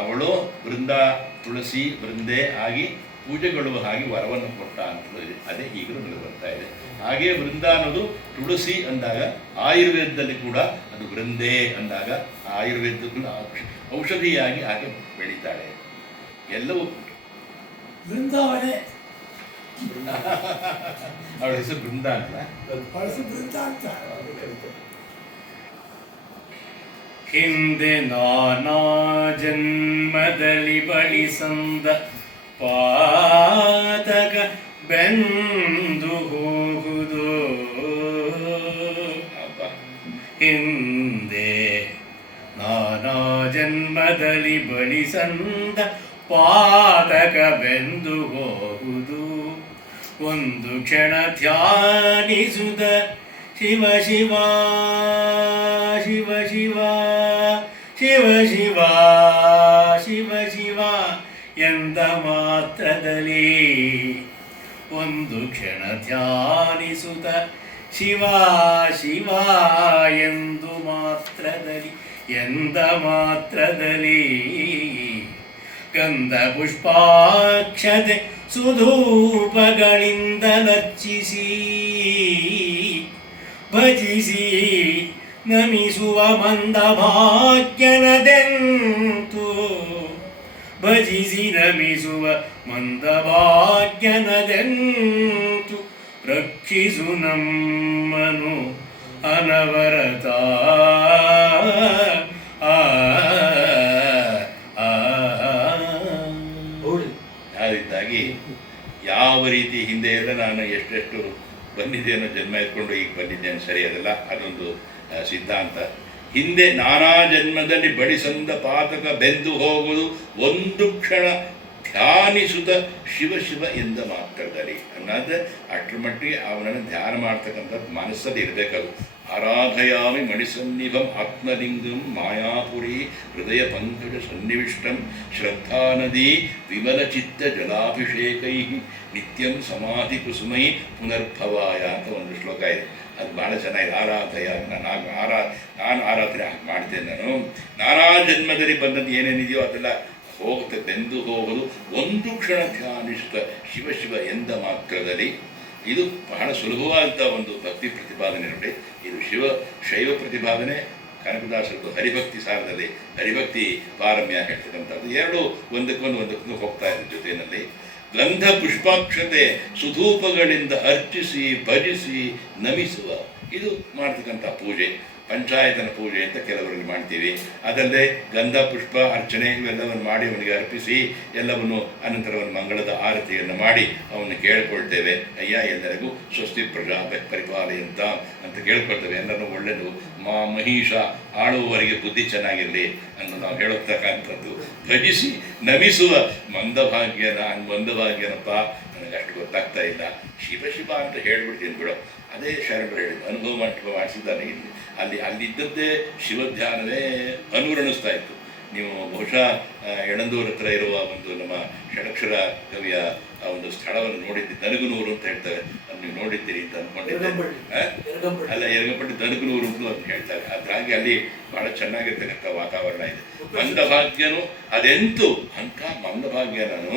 ಅವಳು ಬೃಂದಾ ತುಳಸಿ ಬೃಂದೆ ಆಗಿ ಪೂಜೆಗೊಳ್ಳುವ ಹಾಗೆ ವರವನ್ನು ಕೊಟ್ಟ ಅಂತಲೂ ಇದೆ. ಅದೇ ಈಗಲೂ ನನಗೆ ಬರ್ತಾ ಇದೆ. ಹಾಗೆ ಬೃಂದ ಅನ್ನೋದು ತುಳಸಿ ಅಂದಾಗ, ಆಯುರ್ವೇದದಲ್ಲಿ ಕೂಡ ಅದು ಬೃಂದೆ ಅಂದಾಗ ಆಯುರ್ವೇದಕ್ಕೂ ಔಷಧಿಯಾಗಿ ಆಕೆ ಬೆಳೀತಾಳೆ. ಎಲ್ಲವೂ ಬೃಂದಾವನೆ. ಅವಳ ಹೆಸರು ಬೃಂದ ಅಂತ. ಹಿಂದೆ ನಾನಾ ಜನ್ಮದಲ್ಲಿ ಬಳಿಸಂದ ಪಾತಕ ಬೆಂದು ಹೋಗುವುದು. ಹಿಂದೆ ನಾನಾ ಜನ್ಮದಲ್ಲಿ ಬಳಿಸಂದ ಪಾತಕ ಬೆಂದು ಹೋಗುವುದು. ಒಂದು ಕ್ಷಣ ಧ್ಯಾನಿಸುದ ಶಿವ ಶಿವ ಶಿವ ಶಿವ ಶಿವ ಶಿವ ಶಿವ ಶಿವ ಎಂದ ಮಾತ್ರದಲ್ಲಿ, ಒಂದು ಕ್ಷಣ ಧ್ಯಾನಿಸುತ್ತ ಶಿವ ಶಿವ ಎಂದು ಮಾತ್ರದಲ್ಲಿ, ಎಂದ ಮಾತ್ರದಲ್ಲಿ ಗಂಧ ಪುಷ್ಪಾಕ್ಷತೆ ಸುಧೂಪಗಳಿಂದ ಲರ್ಚಿಸಿ ಭಜಿಸಿ ನಮಿಸುವ ಮಂದ ಭಾಗ್ಯನದೆಂತು, ಭಜಿಸಿ ನಮಿಸುವ ಮಂದ ಭಾಗ್ಯನದೆಂತು, ರಕ್ಷಿಸು ನಮ್ಮನು ಅನವರತ. ಆ ಆ ಆ ಹಾಗಾಗಿ ಯಾವ ರೀತಿ ಹಿಂದೆ ಎಲ್ಲ ನಾನು ಎಷ್ಟೆಷ್ಟು ಬಂದಿದ್ದೇನೋ ಜನ್ಮ ಎತ್ಕೊಂಡು ಈಗ ಬಂದಿದ್ದೇನೆ ಸರಿ ಅದಲ್ಲ, ಅದೊಂದು ಸಿದ್ಧಾಂತ. ಹಿಂದೆ ನಾನಾ ಜನ್ಮದಲ್ಲಿ ಬಡಿಸಂದ ಪಾತಕ ಬೆಂದು ಹೋಗುವುದು ಒಂದು ಕ್ಷಣ ಧ್ಯಾನಿಸುತ್ತ ಶಿವ ಶಿವ ಎಂದ ಮಾತ್ರದಲ್ಲಿ ಅನ್ನೋದು ಅಷ್ಟರ ಮಟ್ಟಿಗೆ ಅವನನ್ನು ಧ್ಯಾನ ಮಾಡ್ತಕ್ಕಂಥದ್ದು ಮನಸ್ಸಲ್ಲಿ ಇರಬೇಕದು. ಆರಾಧಯಾಮಿ ಮಣಿಸನ್ನಿಭಂ ಆತ್ಮಲಿಂಗಂ ಮಾಯಾಪುರಿ ಹೃದಯ ಪಂಕಜ ಸನ್ನಿವಿಷ್ಟಂ ಶ್ರದ್ಧಾನದಿ ವಿಮಲಚಿತ್ತ ಜಲಾಭಿಷೇಕೈ ನಿತ್ಯಂ ಸಮಾಧಿ ಕುಸುಮೈ ಪುನರ್ಭವಾಯ ಅಂತ ಒಂದು ಶ್ಲೋಕ ಇದೆ. ಅದು ಭಾಳ ಚೆನ್ನಾಗಿದೆ. ಆರಾಧಯ ನಾನು ಆರಾಧನೆ ಮಾಡ್ತೇನೆ. ನಾನು ನಾನಾ ಜನ್ಮದಲ್ಲಿ ಬಂದದ್ದು ಏನೇನಿದೆಯೋ ಅದೆಲ್ಲ ಹೋಗುತ್ತೆ, ಬೆಂದು ಹೋಗಲು ಒಂದು ಕ್ಷಣ ಧ್ಯಾನಿಸುತ್ತ ಶಿವ ಶಿವ ಎಂದ ಮಾತ್ರದಲ್ಲಿ. ಇದು ಬಹಳ ಸುಲಭವಾದಂಥ ಒಂದು ಭಕ್ತಿ ಪ್ರತಿಪಾದನೆ ನೋಡಿ. ಇದು ಶೈವ ಪ್ರತಿಪಾದನೆ, ಕನಕದಾಸರದ್ದು ಹರಿಭಕ್ತಿ ಸಾರದಲ್ಲಿ ಹರಿಭಕ್ತಿ ಪಾರಮ್ಯ ಹೇಳ್ತಕ್ಕಂಥದ್ದು. ಎರಡು ಒಂದಕ್ಕೊಂದು ಹೋಗ್ತಾ ಇದ್ದ ಜೊತೆಯಲ್ಲಿ ಗಂಧ ಪುಷ್ಪಾಕ್ಷತೆ ಸುಧೂಪಗಳಿಂದ ಅರ್ಚಿಸಿ ಭಜಿಸಿ ನಮಿಸುವ ಇದು ಮಾಡ್ತಕ್ಕಂಥ ಪೂಜೆ. ಪಂಚಾಯತನ ಪೂಜೆ ಅಂತ ಕೆಲವರಲ್ಲಿ ಮಾಡ್ತೀವಿ. ಅದಲ್ಲದೆ ಗಂಧ ಪುಷ್ಪ ಅರ್ಚನೆ ಇವೆಲ್ಲವನ್ನು ಮಾಡಿ ಅವನಿಗೆ ಅರ್ಪಿಸಿ ಎಲ್ಲವನ್ನು ಅನಂತರ ಒಂದು ಮಂಗಳದ ಆರತಿಯನ್ನು ಮಾಡಿ ಅವನು ಕೇಳ್ಕೊಳ್ತೇವೆ. ಅಯ್ಯ ಎಲ್ಲರಿಗೂ ಸ್ವಸ್ತಿ ಪ್ರಜಾ ಪರಿಪಾಲಯಂತ ಅಂತ ಕೇಳ್ಕೊಳ್ತೇವೆ. ಎಲ್ಲರೂ ಒಳ್ಳೆಯದು ಮಹಿಷ ಆಳುವವರಿಗೆ ಬುದ್ಧಿ ಚೆನ್ನಾಗಿರಲಿ ಅಂತ ನಾವು ಹೇಳತಕ್ಕಂಥದ್ದು. ಭಜಿಸಿ ನಮಿಸುವ ಮಂದಭಾಗ್ಯನಪ್ಪ, ನನಗೆ ಅಷ್ಟು ಗೊತ್ತಾಗ್ತಾ ಇಲ್ಲ, ಶಿವ ಶಿವ ಅಂತ ಹೇಳ್ಬಿಡ್ತೀನಿ ಬಿಡೋ. ಅದೇ ಶರಣರು ಹೇಳಿದ್ದು, ಅನುಭವ ಮಂಟಪ ಮಾಡಿಸಿದ್ದಾನೆ. ಅಲ್ಲಿದ್ದದ್ದೇ ಶಿವಧ್ಯಾನವೇ ಅನುರಣಿಸ್ತಾ ಇತ್ತು. ನೀವು ಬಹುಶಃ ಯಳಂದೂರ ಹತ್ರ ಇರುವ ಒಂದು ನಮ್ಮ ಷಡಕ್ಷರ ಕವಿಯ ಆ ಒಂದು ಸ್ಥಳವನ್ನು ನೋಡಿದ್ದೆ, ದನಗನೂರು ಅಂತ ಹೇಳ್ತಾರೆ. ಅದು ನೀವು ನೋಡಿದ್ದೀರಿ ಅಂತ ಅಂದ್ಕೊಂಡಿದ್ದೆ. ಅಲ್ಲ, ಎರಗಪಟ್ಟಿ ದನಗನೂರು ಅಂತ ಅಂತ ಹೇಳ್ತಾರೆ. ಅದಾಗಿ ಅಲ್ಲಿ ಬಹಳ ಚೆನ್ನಾಗಿರ್ತಕ್ಕಂಥ ವಾತಾವರಣ ಇದೆ. ಮಂದಭಾಗ್ಯನು ಅದೆಂತೂ ಅಂಥ ಮಂದಭಾಗ್ಯನನು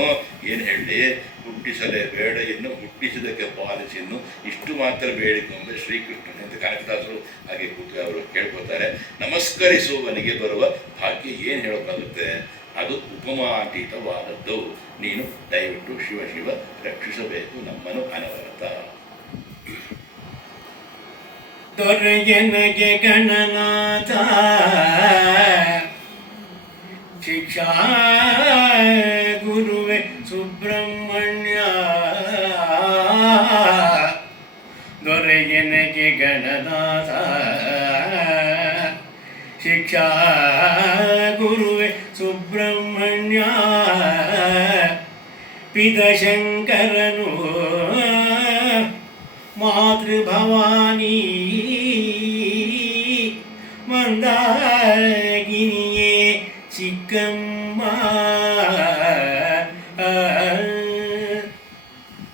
ಏನು ಹೇಳಿ, ಹುಟ್ಟಿಸಲೇ ಬೇಡ ಇನ್ನು ಹುಟ್ಟಿಸಿದಕ್ಕೆ ಪಾಲಿಸಿನ್ನು ಇಷ್ಟು ಮಾತ್ರ ಬೇಡಿಕೊಂಬೆ ಶ್ರೀಕೃಷ್ಣನೇ ಅಂತ ಕನಕದಾಸರು ಹಾಗೆ ಕೂತು ಅವರು ಕೇಳ್ಕೊತಾರೆ. ನಮಸ್ಕರಿಸುವವನಿಗೆ ಬರುವ ಭಾಗ್ಯ ಏನು ಹೇಳೋಕ್ಕಾಗುತ್ತೆ? ಅದು ಉಪಮಾತೀತವಾದದ್ದು. ನೀನು ದಯವಿಟ್ಟು ಶಿವ ಶಿವ ರಕ್ಷಿಸಬೇಕು ನಮ್ಮನ್ನು ಅನವರತ. ದೊರೆಯನಗೆ ಗಣನಾಥ ಶಿಕ್ಷಾ ಗುರುವೆ ಸುಬ್ರಹ್ಮಣ್ಯ, ದೊರೆಯನಗೆ ಗಣನಾಥ ಶಿಕ್ಷಾ ಗುರುವೆ ಸುಬ್ರಹ್ಮಣ್ಯ, ಪಿತ ಶಂಕರನು ಮಾತೃಭವಾನಿ, ಮಂದಾಗಿನಿಯೇ ಚಿಕ್ಕಮ್ಮ,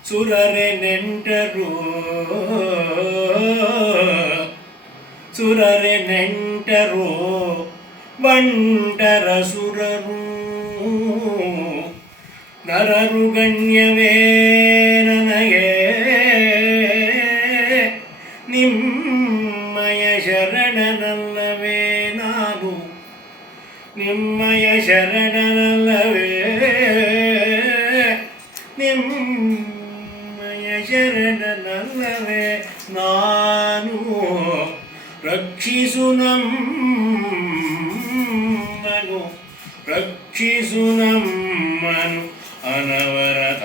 ಸುರರೆ ನೆಂಟರು ಬಂಟರ ಸುರರು, ನರರು ಗಣ್ಯವೇ ನನಗೆ ನಿಮ್ಮಯ ಶರಣನಲ್ಲವೇ ನಾನು, ನಿಮ್ಮಯ ಶರಣನಲ್ಲವೇ, ನಿಮ್ಮಯ ಶರಣನಲ್ಲವೇ ನಾನು, ರಕ್ಷಿಸು ನಮ್ಮನು, ರಕ್ಷಿಸು ನಮ್ಮನು ಅನವರತ.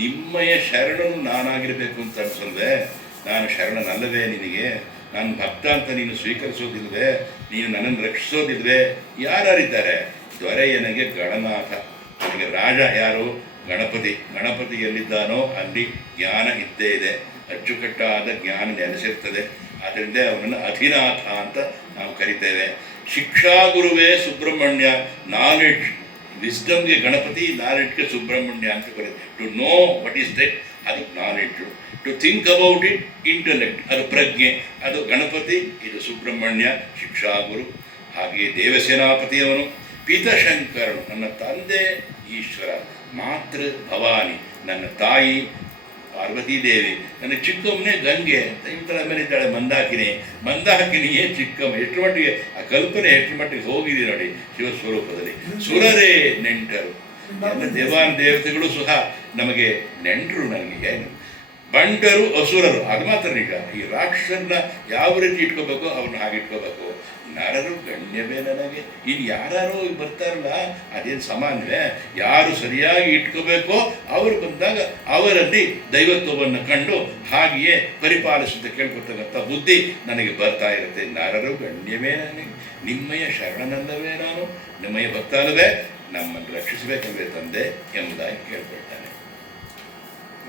ನಿಮ್ಮಯ ಶರಣನು ನಾನಾಗಿರಬೇಕು ಅಂತ ಅನ್ಸಲ್ವೇ? ನಾನು ಶರಣನಲ್ಲವೇ ನಿನಗೆ? ನಾನು ಭಕ್ತ ಅಂತ ನೀನು ಸ್ವೀಕರಿಸೋದಿಲ್ವೇ? ನೀನು ನನ್ನನ್ನು ರಕ್ಷಿಸೋದಿಲ್ವೇ? ಯಾರಿದ್ದಾರೆ? ದೊರೆಯನಿಗೆ ಗಣನಾಥ, ನನಗೆ ರಾಜ ಯಾರು? ಗಣಪತಿ. ಗಣಪತಿ ಎಲ್ಲಿದ್ದಾನೋ ಅಲ್ಲಿ ಜ್ಞಾನ ಇದ್ದೇ ಇದೆ, ಅಚ್ಚುಕಟ್ಟಾದ ಜ್ಞಾನ ನೆಲೆಸಿರ್ತದೆ. ಆದ್ದರಿಂದ ಅವನನ್ನು ಅಧಿನಾಥ ಅಂತ ನಾವು ಕರಿತೇವೆ. ಶಿಕ್ಷಾ ಗುರುವೇ ಸುಬ್ರಹ್ಮಣ್ಯ, ನಾಲೆಡ್ಜ್, ವಿಸ್ಡಮ್ಗೆ ಗಣಪತಿ, ನಾಲೆಡ್ಜ್ಗೆ ಸುಬ್ರಹ್ಮಣ್ಯ ಅಂತ ಕರೀತಾರೆ. To know what is that, ಅದು knowledge. To think about it, intellect, ಅದು ಪ್ರಜ್ಞೆ, ಅದು ಗಣಪತಿ, ಇದು ಸುಬ್ರಹ್ಮಣ್ಯ ಶಿಕ್ಷಾ ಗುರು. ಹಾಗೆಯೇ ದೇವಸೇನಾಪತಿಯವನು ಪಿತಶಂಕರನು, ನನ್ನ ತಂದೆ ಈಶ್ವರ. ಮಾತೃ ಭವಾನಿ, ನನ್ನ ತಾಯಿ ಪಾರ್ವತೀದೇವಿ. ನನ್ನ ಚಿಕ್ಕಮ್ಮನೇ ಗಂಗೆ ಅಂತ ಇವತ್ತರ ಮೇಲೆ ಇದ್ದಾಳೆ ಮಂದಾಕಿನಿ. ಮಂದಾಕಿನಿಯೇ ಚಿಕ್ಕಮ್ಮ. ಎಷ್ಟು ಮಟ್ಟಿಗೆ ಆ ಕಲ್ಪನೆ ಎಷ್ಟು ಮಟ್ಟಿಗೆ ಹೋಗಿದೆ ನೋಡಿ ಶಿವಸ್ವರೂಪದಲ್ಲಿ. ಸುರರೇ ನೆಂಟರು, ಎಲ್ಲ ದೇವಾನ ದೇವತೆಗಳು ಸಹ ನಮಗೆ ನೆಂಟರು. ನನಗೆ ಬಂಟರು ಅಸುರರು ಅದು ಮಾತ್ರ ನಿಜ. ಈ ರಾಕ್ಷಸನ್ನ ಯಾವ ರೀತಿ ಇಟ್ಕೋಬೇಕು ಅವ್ರನ್ನ ಹಾಗೆ ಇಟ್ಕೋಬೇಕು. ನರರು ಗಣ್ಯವೇ ನನಗೆ. ಇನ್ನು ಯಾರು ಬರ್ತಾರಲ್ಲ ಅದೇನು ಸಮಾನವೇ? ಯಾರು ಸರಿಯಾಗಿ ಇಟ್ಕೋಬೇಕೋ ಅವರು ಬಂದಾಗ ಅವರಲ್ಲಿ ದೈವತ್ವವನ್ನು ಕಂಡು ಹಾಗೆಯೇ ಪರಿಪಾಲಿಸಿದ ಕೇಳ್ಕೊತಕ್ಕಂಥ ಬುದ್ಧಿ ನನಗೆ ಬರ್ತಾ ಇರುತ್ತೆ. ನರರು ಗಣ್ಯವೇ ನನಗೆ, ನಿಮ್ಮಯ ಶರಣನಲ್ಲವೇ ನಾನು, ನಿಮ್ಮಯ ಭಕ್ತ ಅಲ್ಲವೇ, ನಮ್ಮನ್ನು ರಕ್ಷಿಸಬೇಕಲ್ವೇ ತಂದೆ ಎಂಬುದಾಗಿ ಕೇಳ್ಕೊಳ್ತಾನೆ.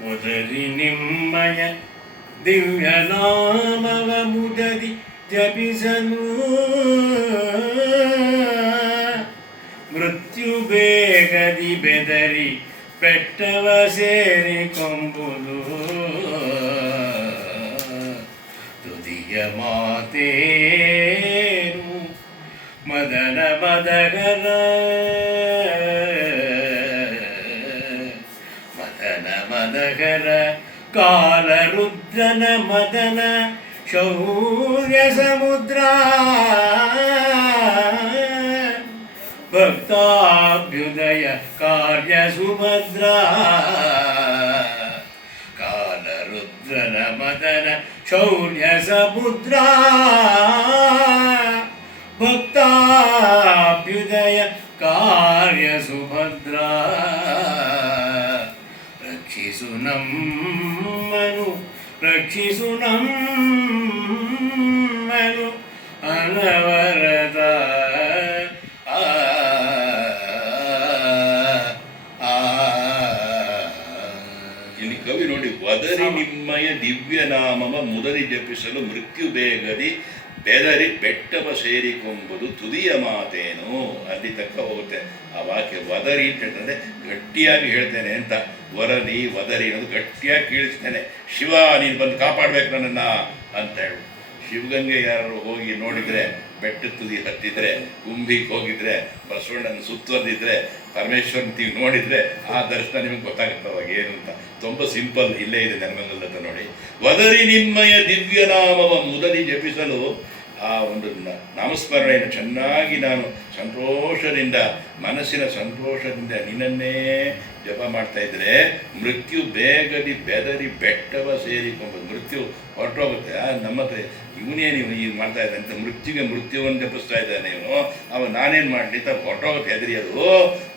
ಒದರಿ ನಿಮ್ಮಯ ದಿವ್ಯ ನಾಮವ ಮುದದಿ ಜಪಿಸಲು ಮೃತ್ಯು ಬೇಗದಿ ಬೆದರಿ ಬೆಟ್ಟವ ಸೇರಿಕೊಂಬುದು ತುದಿಯ ಮಾತೇನು ಮದನ ಮದಗರ ಮದಗರ ಕಾಲರುದ್ರನ ಮದನ ಶೌರ್ಯ ಸಮುದ್ರ ಭಕ್ತಾಭ್ಯುದಯ ಕಾರ್ಯ ಸುಭದ್ರ ಕಾಲರುದ್ರನ ಮದನ ಶೌರ್ಯ ಸಮುದ್ರ ಭಕ್ತಾಭ್ಯುದಯ ಕಾರ್ಯ ಸುಭದ್ರ ರಕ್ಷಿಸು ನಮ್ಮನು ರಕ್ಷಿಸು ನಮ್ಮನು ಅನವರದ ಇಲ್ಲಿ ಕವಿ ನೋಡಿ, ವದರಿ ನಿಮ್ಮಯ ದಿವ್ಯ ನಾಮವ ಮುದರಿ ಜಪಿಸಲು ಮೃತ್ಯು ಬೇಗದಿ ಬೆದರಿ ಬೆಟ್ಟವ ಸೇರಿಕೊಂಬುದು ತುದಿಯ ಮಾತೇನು. ಅಲ್ಲಿ ತಕ್ಕ ಹೋಗುತ್ತೆ ಆ ವಾಕ್ಯ. ವದರಿ ಅಂತಂದರೆ ಗಟ್ಟಿಯಾಗಿ ಹೇಳ್ತೇನೆ ಅಂತ. ವರದಿ ವದರಿ ಅನ್ನೋದು ಗಟ್ಟಿಯಾಗಿ ಕೇಳಿಸ್ತೇನೆ. ಶಿವ ನೀನು ಬಂದು ಕಾಪಾಡ್ಬೇಕು ನನ್ನನ್ನು ಅಂತ ಹೇಳು. ಶಿವಗಂಗೆ ಯಾರು ಹೋಗಿ ನೋಡಿದರೆ, ಬೆಟ್ಟದ ತುದಿ ಹತ್ತಿದ್ರೆ, ಕುಂಭಿಗೆ ಹೋಗಿದ್ರೆ, ಬಸವಣ್ಣನ ಸುತ್ತುವರೆದಿದ್ರೆ, ಪರಮೇಶ್ವರನ ತೀವಿ ನೋಡಿದರೆ ಆ ದರ್ಶನ ನಿಮಗೆ ಗೊತ್ತಾಗುತ್ತೆ ಅವಾಗ ಏನು ಅಂತ. ತುಂಬ ಸಿಂಪಲ್, ಇಲ್ಲೇ ಇದೆ ನೆನಮಂಗಲದ ನೋಡಿ. ವದರಿ ನಿಮ್ಮಯ ದಿವ್ಯ ನಾಮವ ಮುದರಿ ಜಪಿಸಲು, ಆ ಒಂದು ನಾಮಸ್ಮರಣೆಯನ್ನು ಚೆನ್ನಾಗಿ ನಾನು ಸಂತೋಷದಿಂದ, ಮನಸ್ಸಿನ ಸಂತೋಷದಿಂದ ನಿನ್ನನ್ನೇ ಜಪ ಮಾಡ್ತಾ ಇದ್ರೆ ಮೃತ್ಯು ಬೇಗದಿ ಬೆದರಿ ಬೆಟ್ಟವ ಸೇರಿಕೊಂಬುದು. ಮೃತ್ಯು ಹೊರಟೋಗುತ್ತೆ. ನಮ್ಮ ಹತ್ರ ಇವನೇನು ಇವನು ಈಗ ಮಾಡ್ತಾ ಇದ್ದಾನೆ ಅಂತ ಮೃತ್ಯುಗೆ ಮೃತ್ಯುವನ್ನು ಜಪಿಸ್ತಾ ಇದ್ದಾನೆ ಇವನು. ಅವ ನಾನೇನು ಮಾಡಲಿ ಅಂತ ಹೊರಟೋಗುತ್ತೆ ಹೆದರಿಯೋದು.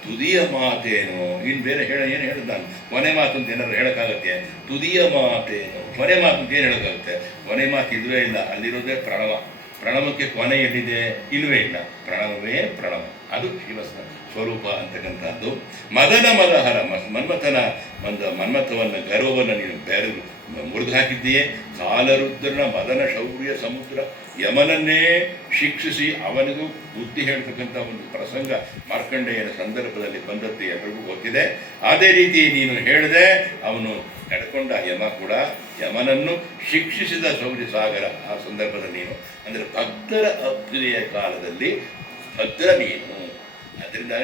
ತುದಿಯ ಮಾತೇನು, ಇನ್ನು ಬೇರೆ ಏನು ಹೇಳಿದ್ ನಾನು, ಕೊನೆ ಮಾತು ಅಂತ ಏನಾದ್ರು ಹೇಳೋಕ್ಕಾಗತ್ತೆ? ತುದಿಯ ಮಾತೇನು, ಕೊನೆ ಮಾತು ಅಂತ ಏನು ಹೇಳೋಕ್ಕಾಗುತ್ತೆ? ಕೊನೆ ಮಾತು ಇಲ್ಲವೇ ಇಲ್ಲ. ಅಲ್ಲಿರೋದೇ ಪ್ರಣವ. ಪ್ರಣವಕ್ಕೆ ಕೊನೆ ಎಲ್ಲಿದೆ? ಇಲ್ಲವೇ ಇಲ್ಲ. ಪ್ರಣವವೇ ಪ್ರಣವ, ಅದು ಶಿವ ಸ್ವರೂಪ ಅಂತಕ್ಕಂಥದ್ದು. ಮದನ ಮದಹರ, ಮನ್ಮಥನ ಒಂದು ಮನ್ಮಥವನ್ನು ಗರ್ವವನ್ನು ನೀನು ಬೆರೆದು ಮುರಿದು ಹಾಕಿದ್ದೀಯೇ. ಕಾಲರುದ್ರನ ಮದನ ಶೌರ್ಯ ಸಮುದ್ರ, ಯಮನನ್ನೇ ಶಿಕ್ಷಿಸಿ ಅವನಿಗೂ ಬುದ್ಧಿ ಹೇಳ್ತಕ್ಕಂಥ ಒಂದು ಪ್ರಸಂಗ ಮಾರ್ಕಂಡೇಯನ ಸಂದರ್ಭದಲ್ಲಿ ಬಂದದ್ದು ಎಲ್ಲರಿಗೂ ಗೊತ್ತಿದೆ. ಅದೇ ರೀತಿ ನೀನು ಹೇಳಿದೆ, ಅವನು ನಡ್ಕೊಂಡ ಯಮ ಕೂಡ ಯಮನನ್ನು ಶಿಕ್ಷಿಸಿದ ಶೌರ್ಯ ಸಾಗರ. ಆ ಸಂದರ್ಭದಲ್ಲಿ ನೀನು ಅಂದರೆ ಭಕ್ತರ ಅಭ್ಯುದಯ ಕಾಲದಲ್ಲಿ ಭದ್ರ ನೀನು. ಅದರಿಂದ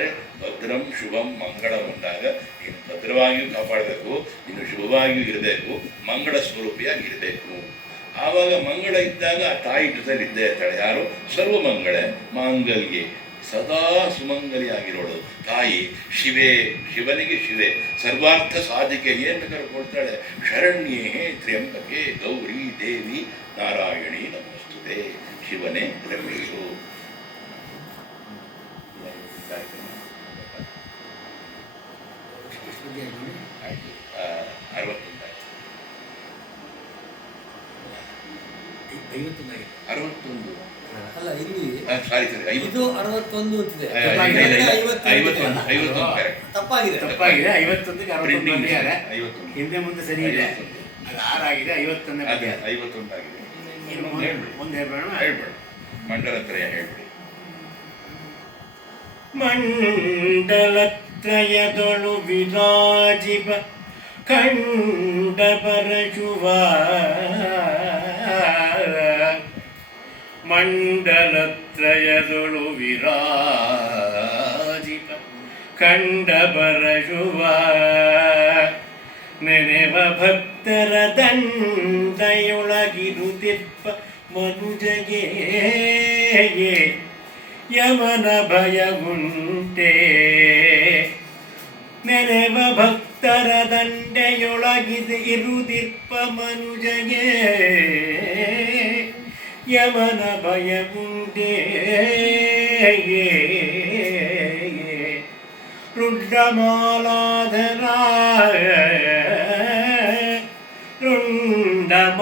ಭದ್ರಂ ಶುಭಂ ಮಂಗಳಂ ಅಂದಾಗ ನೀನು ಭದ್ರವಾಗಿಯೂ ಕಾಪಾಡಬೇಕು, ನೀನು ಶುಭವಾಗಿಯೂ ಇರಬೇಕು, ಮಂಗಳ ಸ್ವರೂಪಿಯಾಗಿ ಇರಬೇಕು. ಆವಾಗ ಮಂಗಳ ಇದ್ದಾಗ ಆ ತಾಯಿ ಜೊತೆಲಿ ಇದ್ದೇ ಇರ್ತಾಳೆ. ಯಾರು? ಸರ್ವಮಂಗಳೆ ಮಾಂಗಲ್ಯೆ, ಸದಾ ಸುಮಂಗಲಿಯಾಗಿರೋಳು ತಾಯಿ ಶಿವೆ. ಶಿವನಿಗೆ ಶಿವೆ, ಸರ್ವಾರ್ಥ ಸಾಧಿಕೆ ಏನು ಬೇಕಾದ್ರೂ ಕೊಡ್ತಾಳೆ. ಶರಣ್ಯೇ ತ್ರ್ಯಂಬಕೆ ಗೌರಿ ದೇವಿ ನಾರಾಯಣಿ ನಮಸ್ತುತೆ. ಶಿವನೇ ರಕ್ಷಿಸು. ಆಯಿತು. 61 ಅಲ್ಲ, ಇಲ್ಲಿ ಸಾರಿ ಇದು 61 ಅಂತಿದೆ. 51 ತಪ್ಪಾಗಿದೆ. 51ಗೆ 61 ಬಗೆಯಾರೆ. 51 ಹಿಂದೆ ಮುಂದೆ ಸರಿ ಇದೆ. ಅದು 6 ಆಗಿದೆ, 51 ಬಗೆಯಾರೆ. 51 ಆಗಿದೆ. ಮುಂದೆ ಹೇಳ್ಬೇಡ. ಮಂಡಲತ್ರಯ ಹೇಳ್ಬಿಡಿ. ಮಂಡಲತ್ರಯದೊಳು ವಿರಾಜಿಪ ಖಂಡ ಪರಶುವ, ಮಂಡಲತ್ರಯದೊಳು ವಿರಾಜಿಪ ಖಂಡ ಪರಶುವ, ನೆನೆವ ಭಕ್ತರ ದಂಡಯೊಳಗಿರುತ್ತಿಪ್ಪ ಮನುಜಗೆ ಯಮನ ಭಯ ಉಂಟೆ. ನೆನೆವ ಭಕ್ತ ಭಕ್ತರ ದಂಡೆಯೊಳಗಿದೆ ಇರುದಿರ್ಪ ಮನುಜಗೆ ಯಮನ ಭಯವುಂಟೇ ರುಂಡಮಾಲಾಧರ ರುಂಡಮಾಲಾಧರ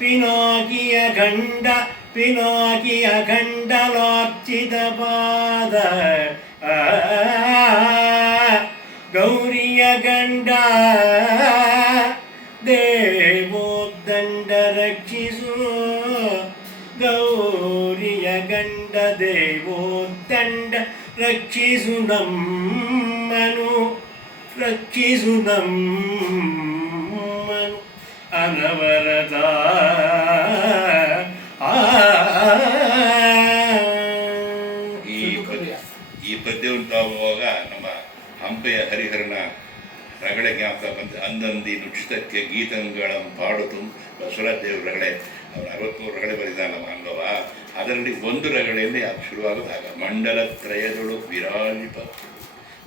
ಪಿನಾಕಿಯ ಗಂಡಲಾರ್ಚಿತ ಪಾದ ಗೌರಿಯ ಗಂಡ ದೇವೋದ್ದಂಡ ರಕ್ಷಿಸು ಗೌರಿಯ ಗಂಡ ದೇವೋದ್ದಂಡ ರಕ್ಷಿಸು ನಮ್ಮನು ಅನವರತ ಈ ಪದ್ಯ ಉಂಟಾಗುವಾಗ ನಮ್ಮ ಹಂಪೆಯ ಹರಿಹರನ ರಗಳೆ ಜ್ಞಾಪಕ ಬಂದು ಅಂದಂದಿ ನುಚಿತಕ್ಕೆ ಗೀತಂಗಳಂ ಪಾಡುತ್ತು ಬಸವರಾಜ ದೇವ್ರ ರಗಳೆ ಅವನು 63 ರಗಳೆ ಬರೆದ ನಮ್ಮ ಅನುಭವ. ಅದರಲ್ಲಿ ಒಂದು ರಗಳೆಯಲ್ಲಿ ಅದು ಶುರುವಾಗೋದಾಗ ಮಂಡಲ ತ್ರಯದೊಳು ವಿರಾಜಿಪ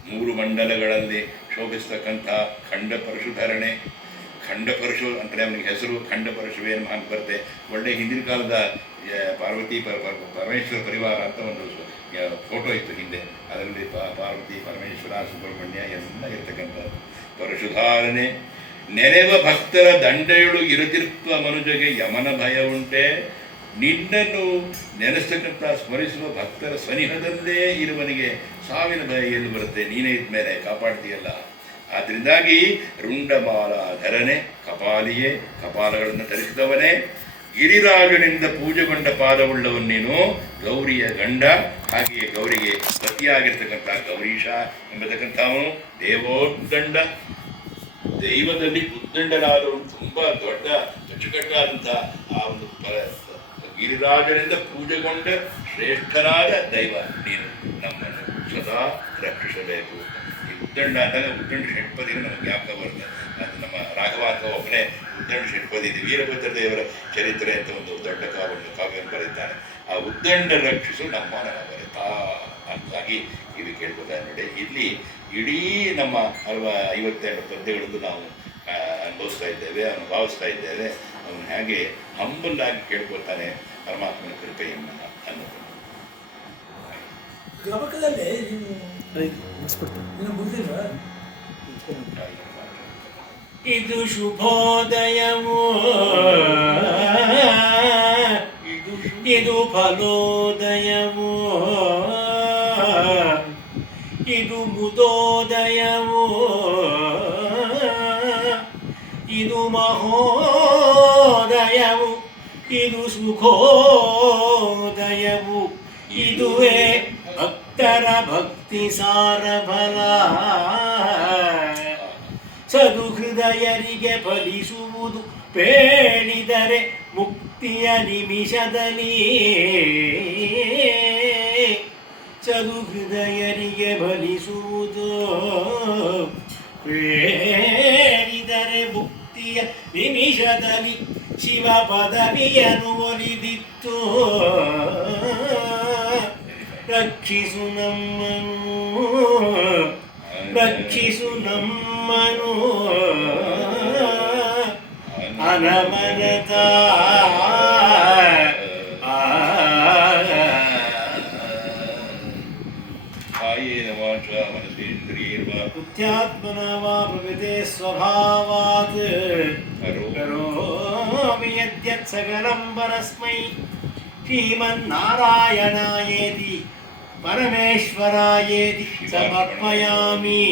3 ಮಂಡಲಗಳಲ್ಲಿ ಶೋಭಿಸ್ತಕ್ಕಂಥ ಖಂಡಪರಶುಧರಣೆ. ಖಂಡಪರಶು ಅಂತಲೇ ಅವನಿಗೆ ಹೆಸರು. ಖಂಡಪರಶುವೇನು ಅಂತ ಬರುತ್ತೆ. ಒಳ್ಳೆ ಹಿಂದಿನ ಕಾಲದ ಪಾರ್ವತಿ ಪರಮೇಶ್ವರ ಪರಿವಾರ ಅಂತ ಒಂದು ಫೋಟೋ ಇತ್ತು ಹಿಂದೆ. ಅದರಲ್ಲಿ ಪಾರ್ವತಿ ಪರಮೇಶ್ವರ ಸುಬ್ರಹ್ಮಣ್ಯ ಎಲ್ಲ ಇರ್ತಕ್ಕಂಥದ್ದು. ಪರಶುಧಾರಣೆ ನೆನೆವ ಭಕ್ತರ ದಂಡೆಯೊಳು ಇರುತ್ತಿರುವ ಮನುಜಗೆ ಯಮನ ಭಯ ಉಂಟೆ. ನಿನ್ನನ್ನು ನೆನೆಸ್ತಕ್ಕಂಥ ಸ್ಮರಿಸುವ ಭಕ್ತರ ಸನಿಹದಲ್ಲೇ ಇರುವನಿಗೆ ಸಾವಿನ ಭಯ ಎಲ್ಲಿ ಬರುತ್ತೆ? ನೀನೇ ಇದ್ಮೇಲೆ ಕಾಪಾಡ್ತೀಯಲ್ಲ. ಆದ್ದರಿಂದಾಗಿ ರುಂಡಮಾಲಾಧರನೆ ಕಪಾಲಿಯೇ, ಕಪಾಲಗಳನ್ನು ಧರಿಸಿದವನೇ, ಗಿರಿರಾಜನಿಂದ ಪೂಜೆಗೊಂಡ ಪಾದವುಳ್ಳವನ್ ನೀನು, ಗೌರಿಯ ಗಂಡ, ಹಾಗೆಯೇ ಗೌರಿಗೆ ಪತಿಯಾಗಿರ್ತಕ್ಕಂಥ ಗೌರೀಶ ಎಂಬತಕ್ಕಂಥವನು, ದೇವೋದ್ದಂಡ ದೈವದಲ್ಲಿ ಉದ್ದಂಡನಾದವನು, ತುಂಬ ದೊಡ್ಡ ಅಚ್ಚುಕಟ್ಟಾದಂಥ ಆ ಒಂದು ಗಿರಿರಾಜನಿಂದ ಪೂಜೆಗೊಂಡ ಶ್ರೇಷ್ಠನಾದ ದೈವ ನೀನು ನಮ್ಮನ್ನು ಸದಾ ರಕ್ಷಿಸಬೇಕು. ಈ ಉದ್ದಂಡ ಅಂದಾಗ ಉದ್ದಂಡ ಷಟ್ಪದಿ ನಮಗೆ ಜ್ಞಾಪಕ ಬರುತ್ತೆ. ಅದು ನಮ್ಮ ರಾಘವ ಅಂತ ಒಬ್ಬನೇ ಉದ್ದಂಡ ಷಟ್ಪದಿ ಇದೆ. ವೀರಭದ್ರ ದೇವರ ಚರಿತ್ರೆ ಅಂತ ಒಂದು ದೊಡ್ಡ ಕಾವ್ಯವನ್ನು ಬರೀತಾನೆ. ಆ ಉದ್ದಂಡ ರಕ್ಷಿಸು ನಮ್ಮ ಬರುತ್ತಾ ಅಂತಾಗಿ ಇದು ಕೇಳ್ಕೊತಾರೆ ನೋಡಿ. ಇಲ್ಲಿ ಇಡೀ ನಮ್ಮ 52 ಪದ್ಯಗಳದ್ದು ನಾವು ಅನುಭವಿಸ್ತಾ ಇದ್ದೇವೆ, ಭಾವಿಸ್ತಾ ಇದ್ದೇವೆ. ಅವನು ಹೇಗೆ ಹಂಬಲಾಗಿ ಕೇಳ್ಕೊತಾನೆ ಪರಮಾತ್ಮನ ಕೃಪೆಯನ್ನು ಅನ್ನೋದು. ಇದು ಶುಭೋದಯವು, ಇದು ಫಲೋದಯವು, ಇದು ಮುದೋದಯವು, ಇದು ಮಹೋದಯವು, ಇದು ಸುಖೋದಯವು. ಇದುವೇ ಭಕ್ತರ ಭಕ್ತಿ ಸಾರ ಫಲ. ಸದುಹೃದಯರಿಗೆ ಫಲಿಸುವುದು ಬೇಡಿದರೆ ಮುಕ್ತಿಯ ನಿಮಿಷದಲ್ಲಿ. ಸದುಹೃದಯರಿಗೆ ಫಲಿಸುವುದು ಬೇಡಿದರೆ ಮುಕ್ತಿಯ ನಿಮಿಷದಲ್ಲಿ. ಶಿವ ಪದವಿಯನ್ನು ಒಲಿದಿತ್ತು ರಕ್ಷಿಸು ನಮ್ಮನು, ರಕ್ಷಿಸು ನಮ್ಮನು ಅನವರತ. ಬುದ್ಧ್ಯಾತ್ಮನ ವಾ ಪ್ರಕೃತೆ ಸ್ವಭಾವಾತ್ ಕರೋಮಿ ಯದ್ಯತ್ ಸಕಲಂ ಪರಸ್ಮೈ ಶ್ರೀಮನ್ನಾರಾಯಣಾಯೇತಿ ಪರಮೇಶ್ವರಾಯೇತಿ ಸಮರ್ಪಯಾಮಿ.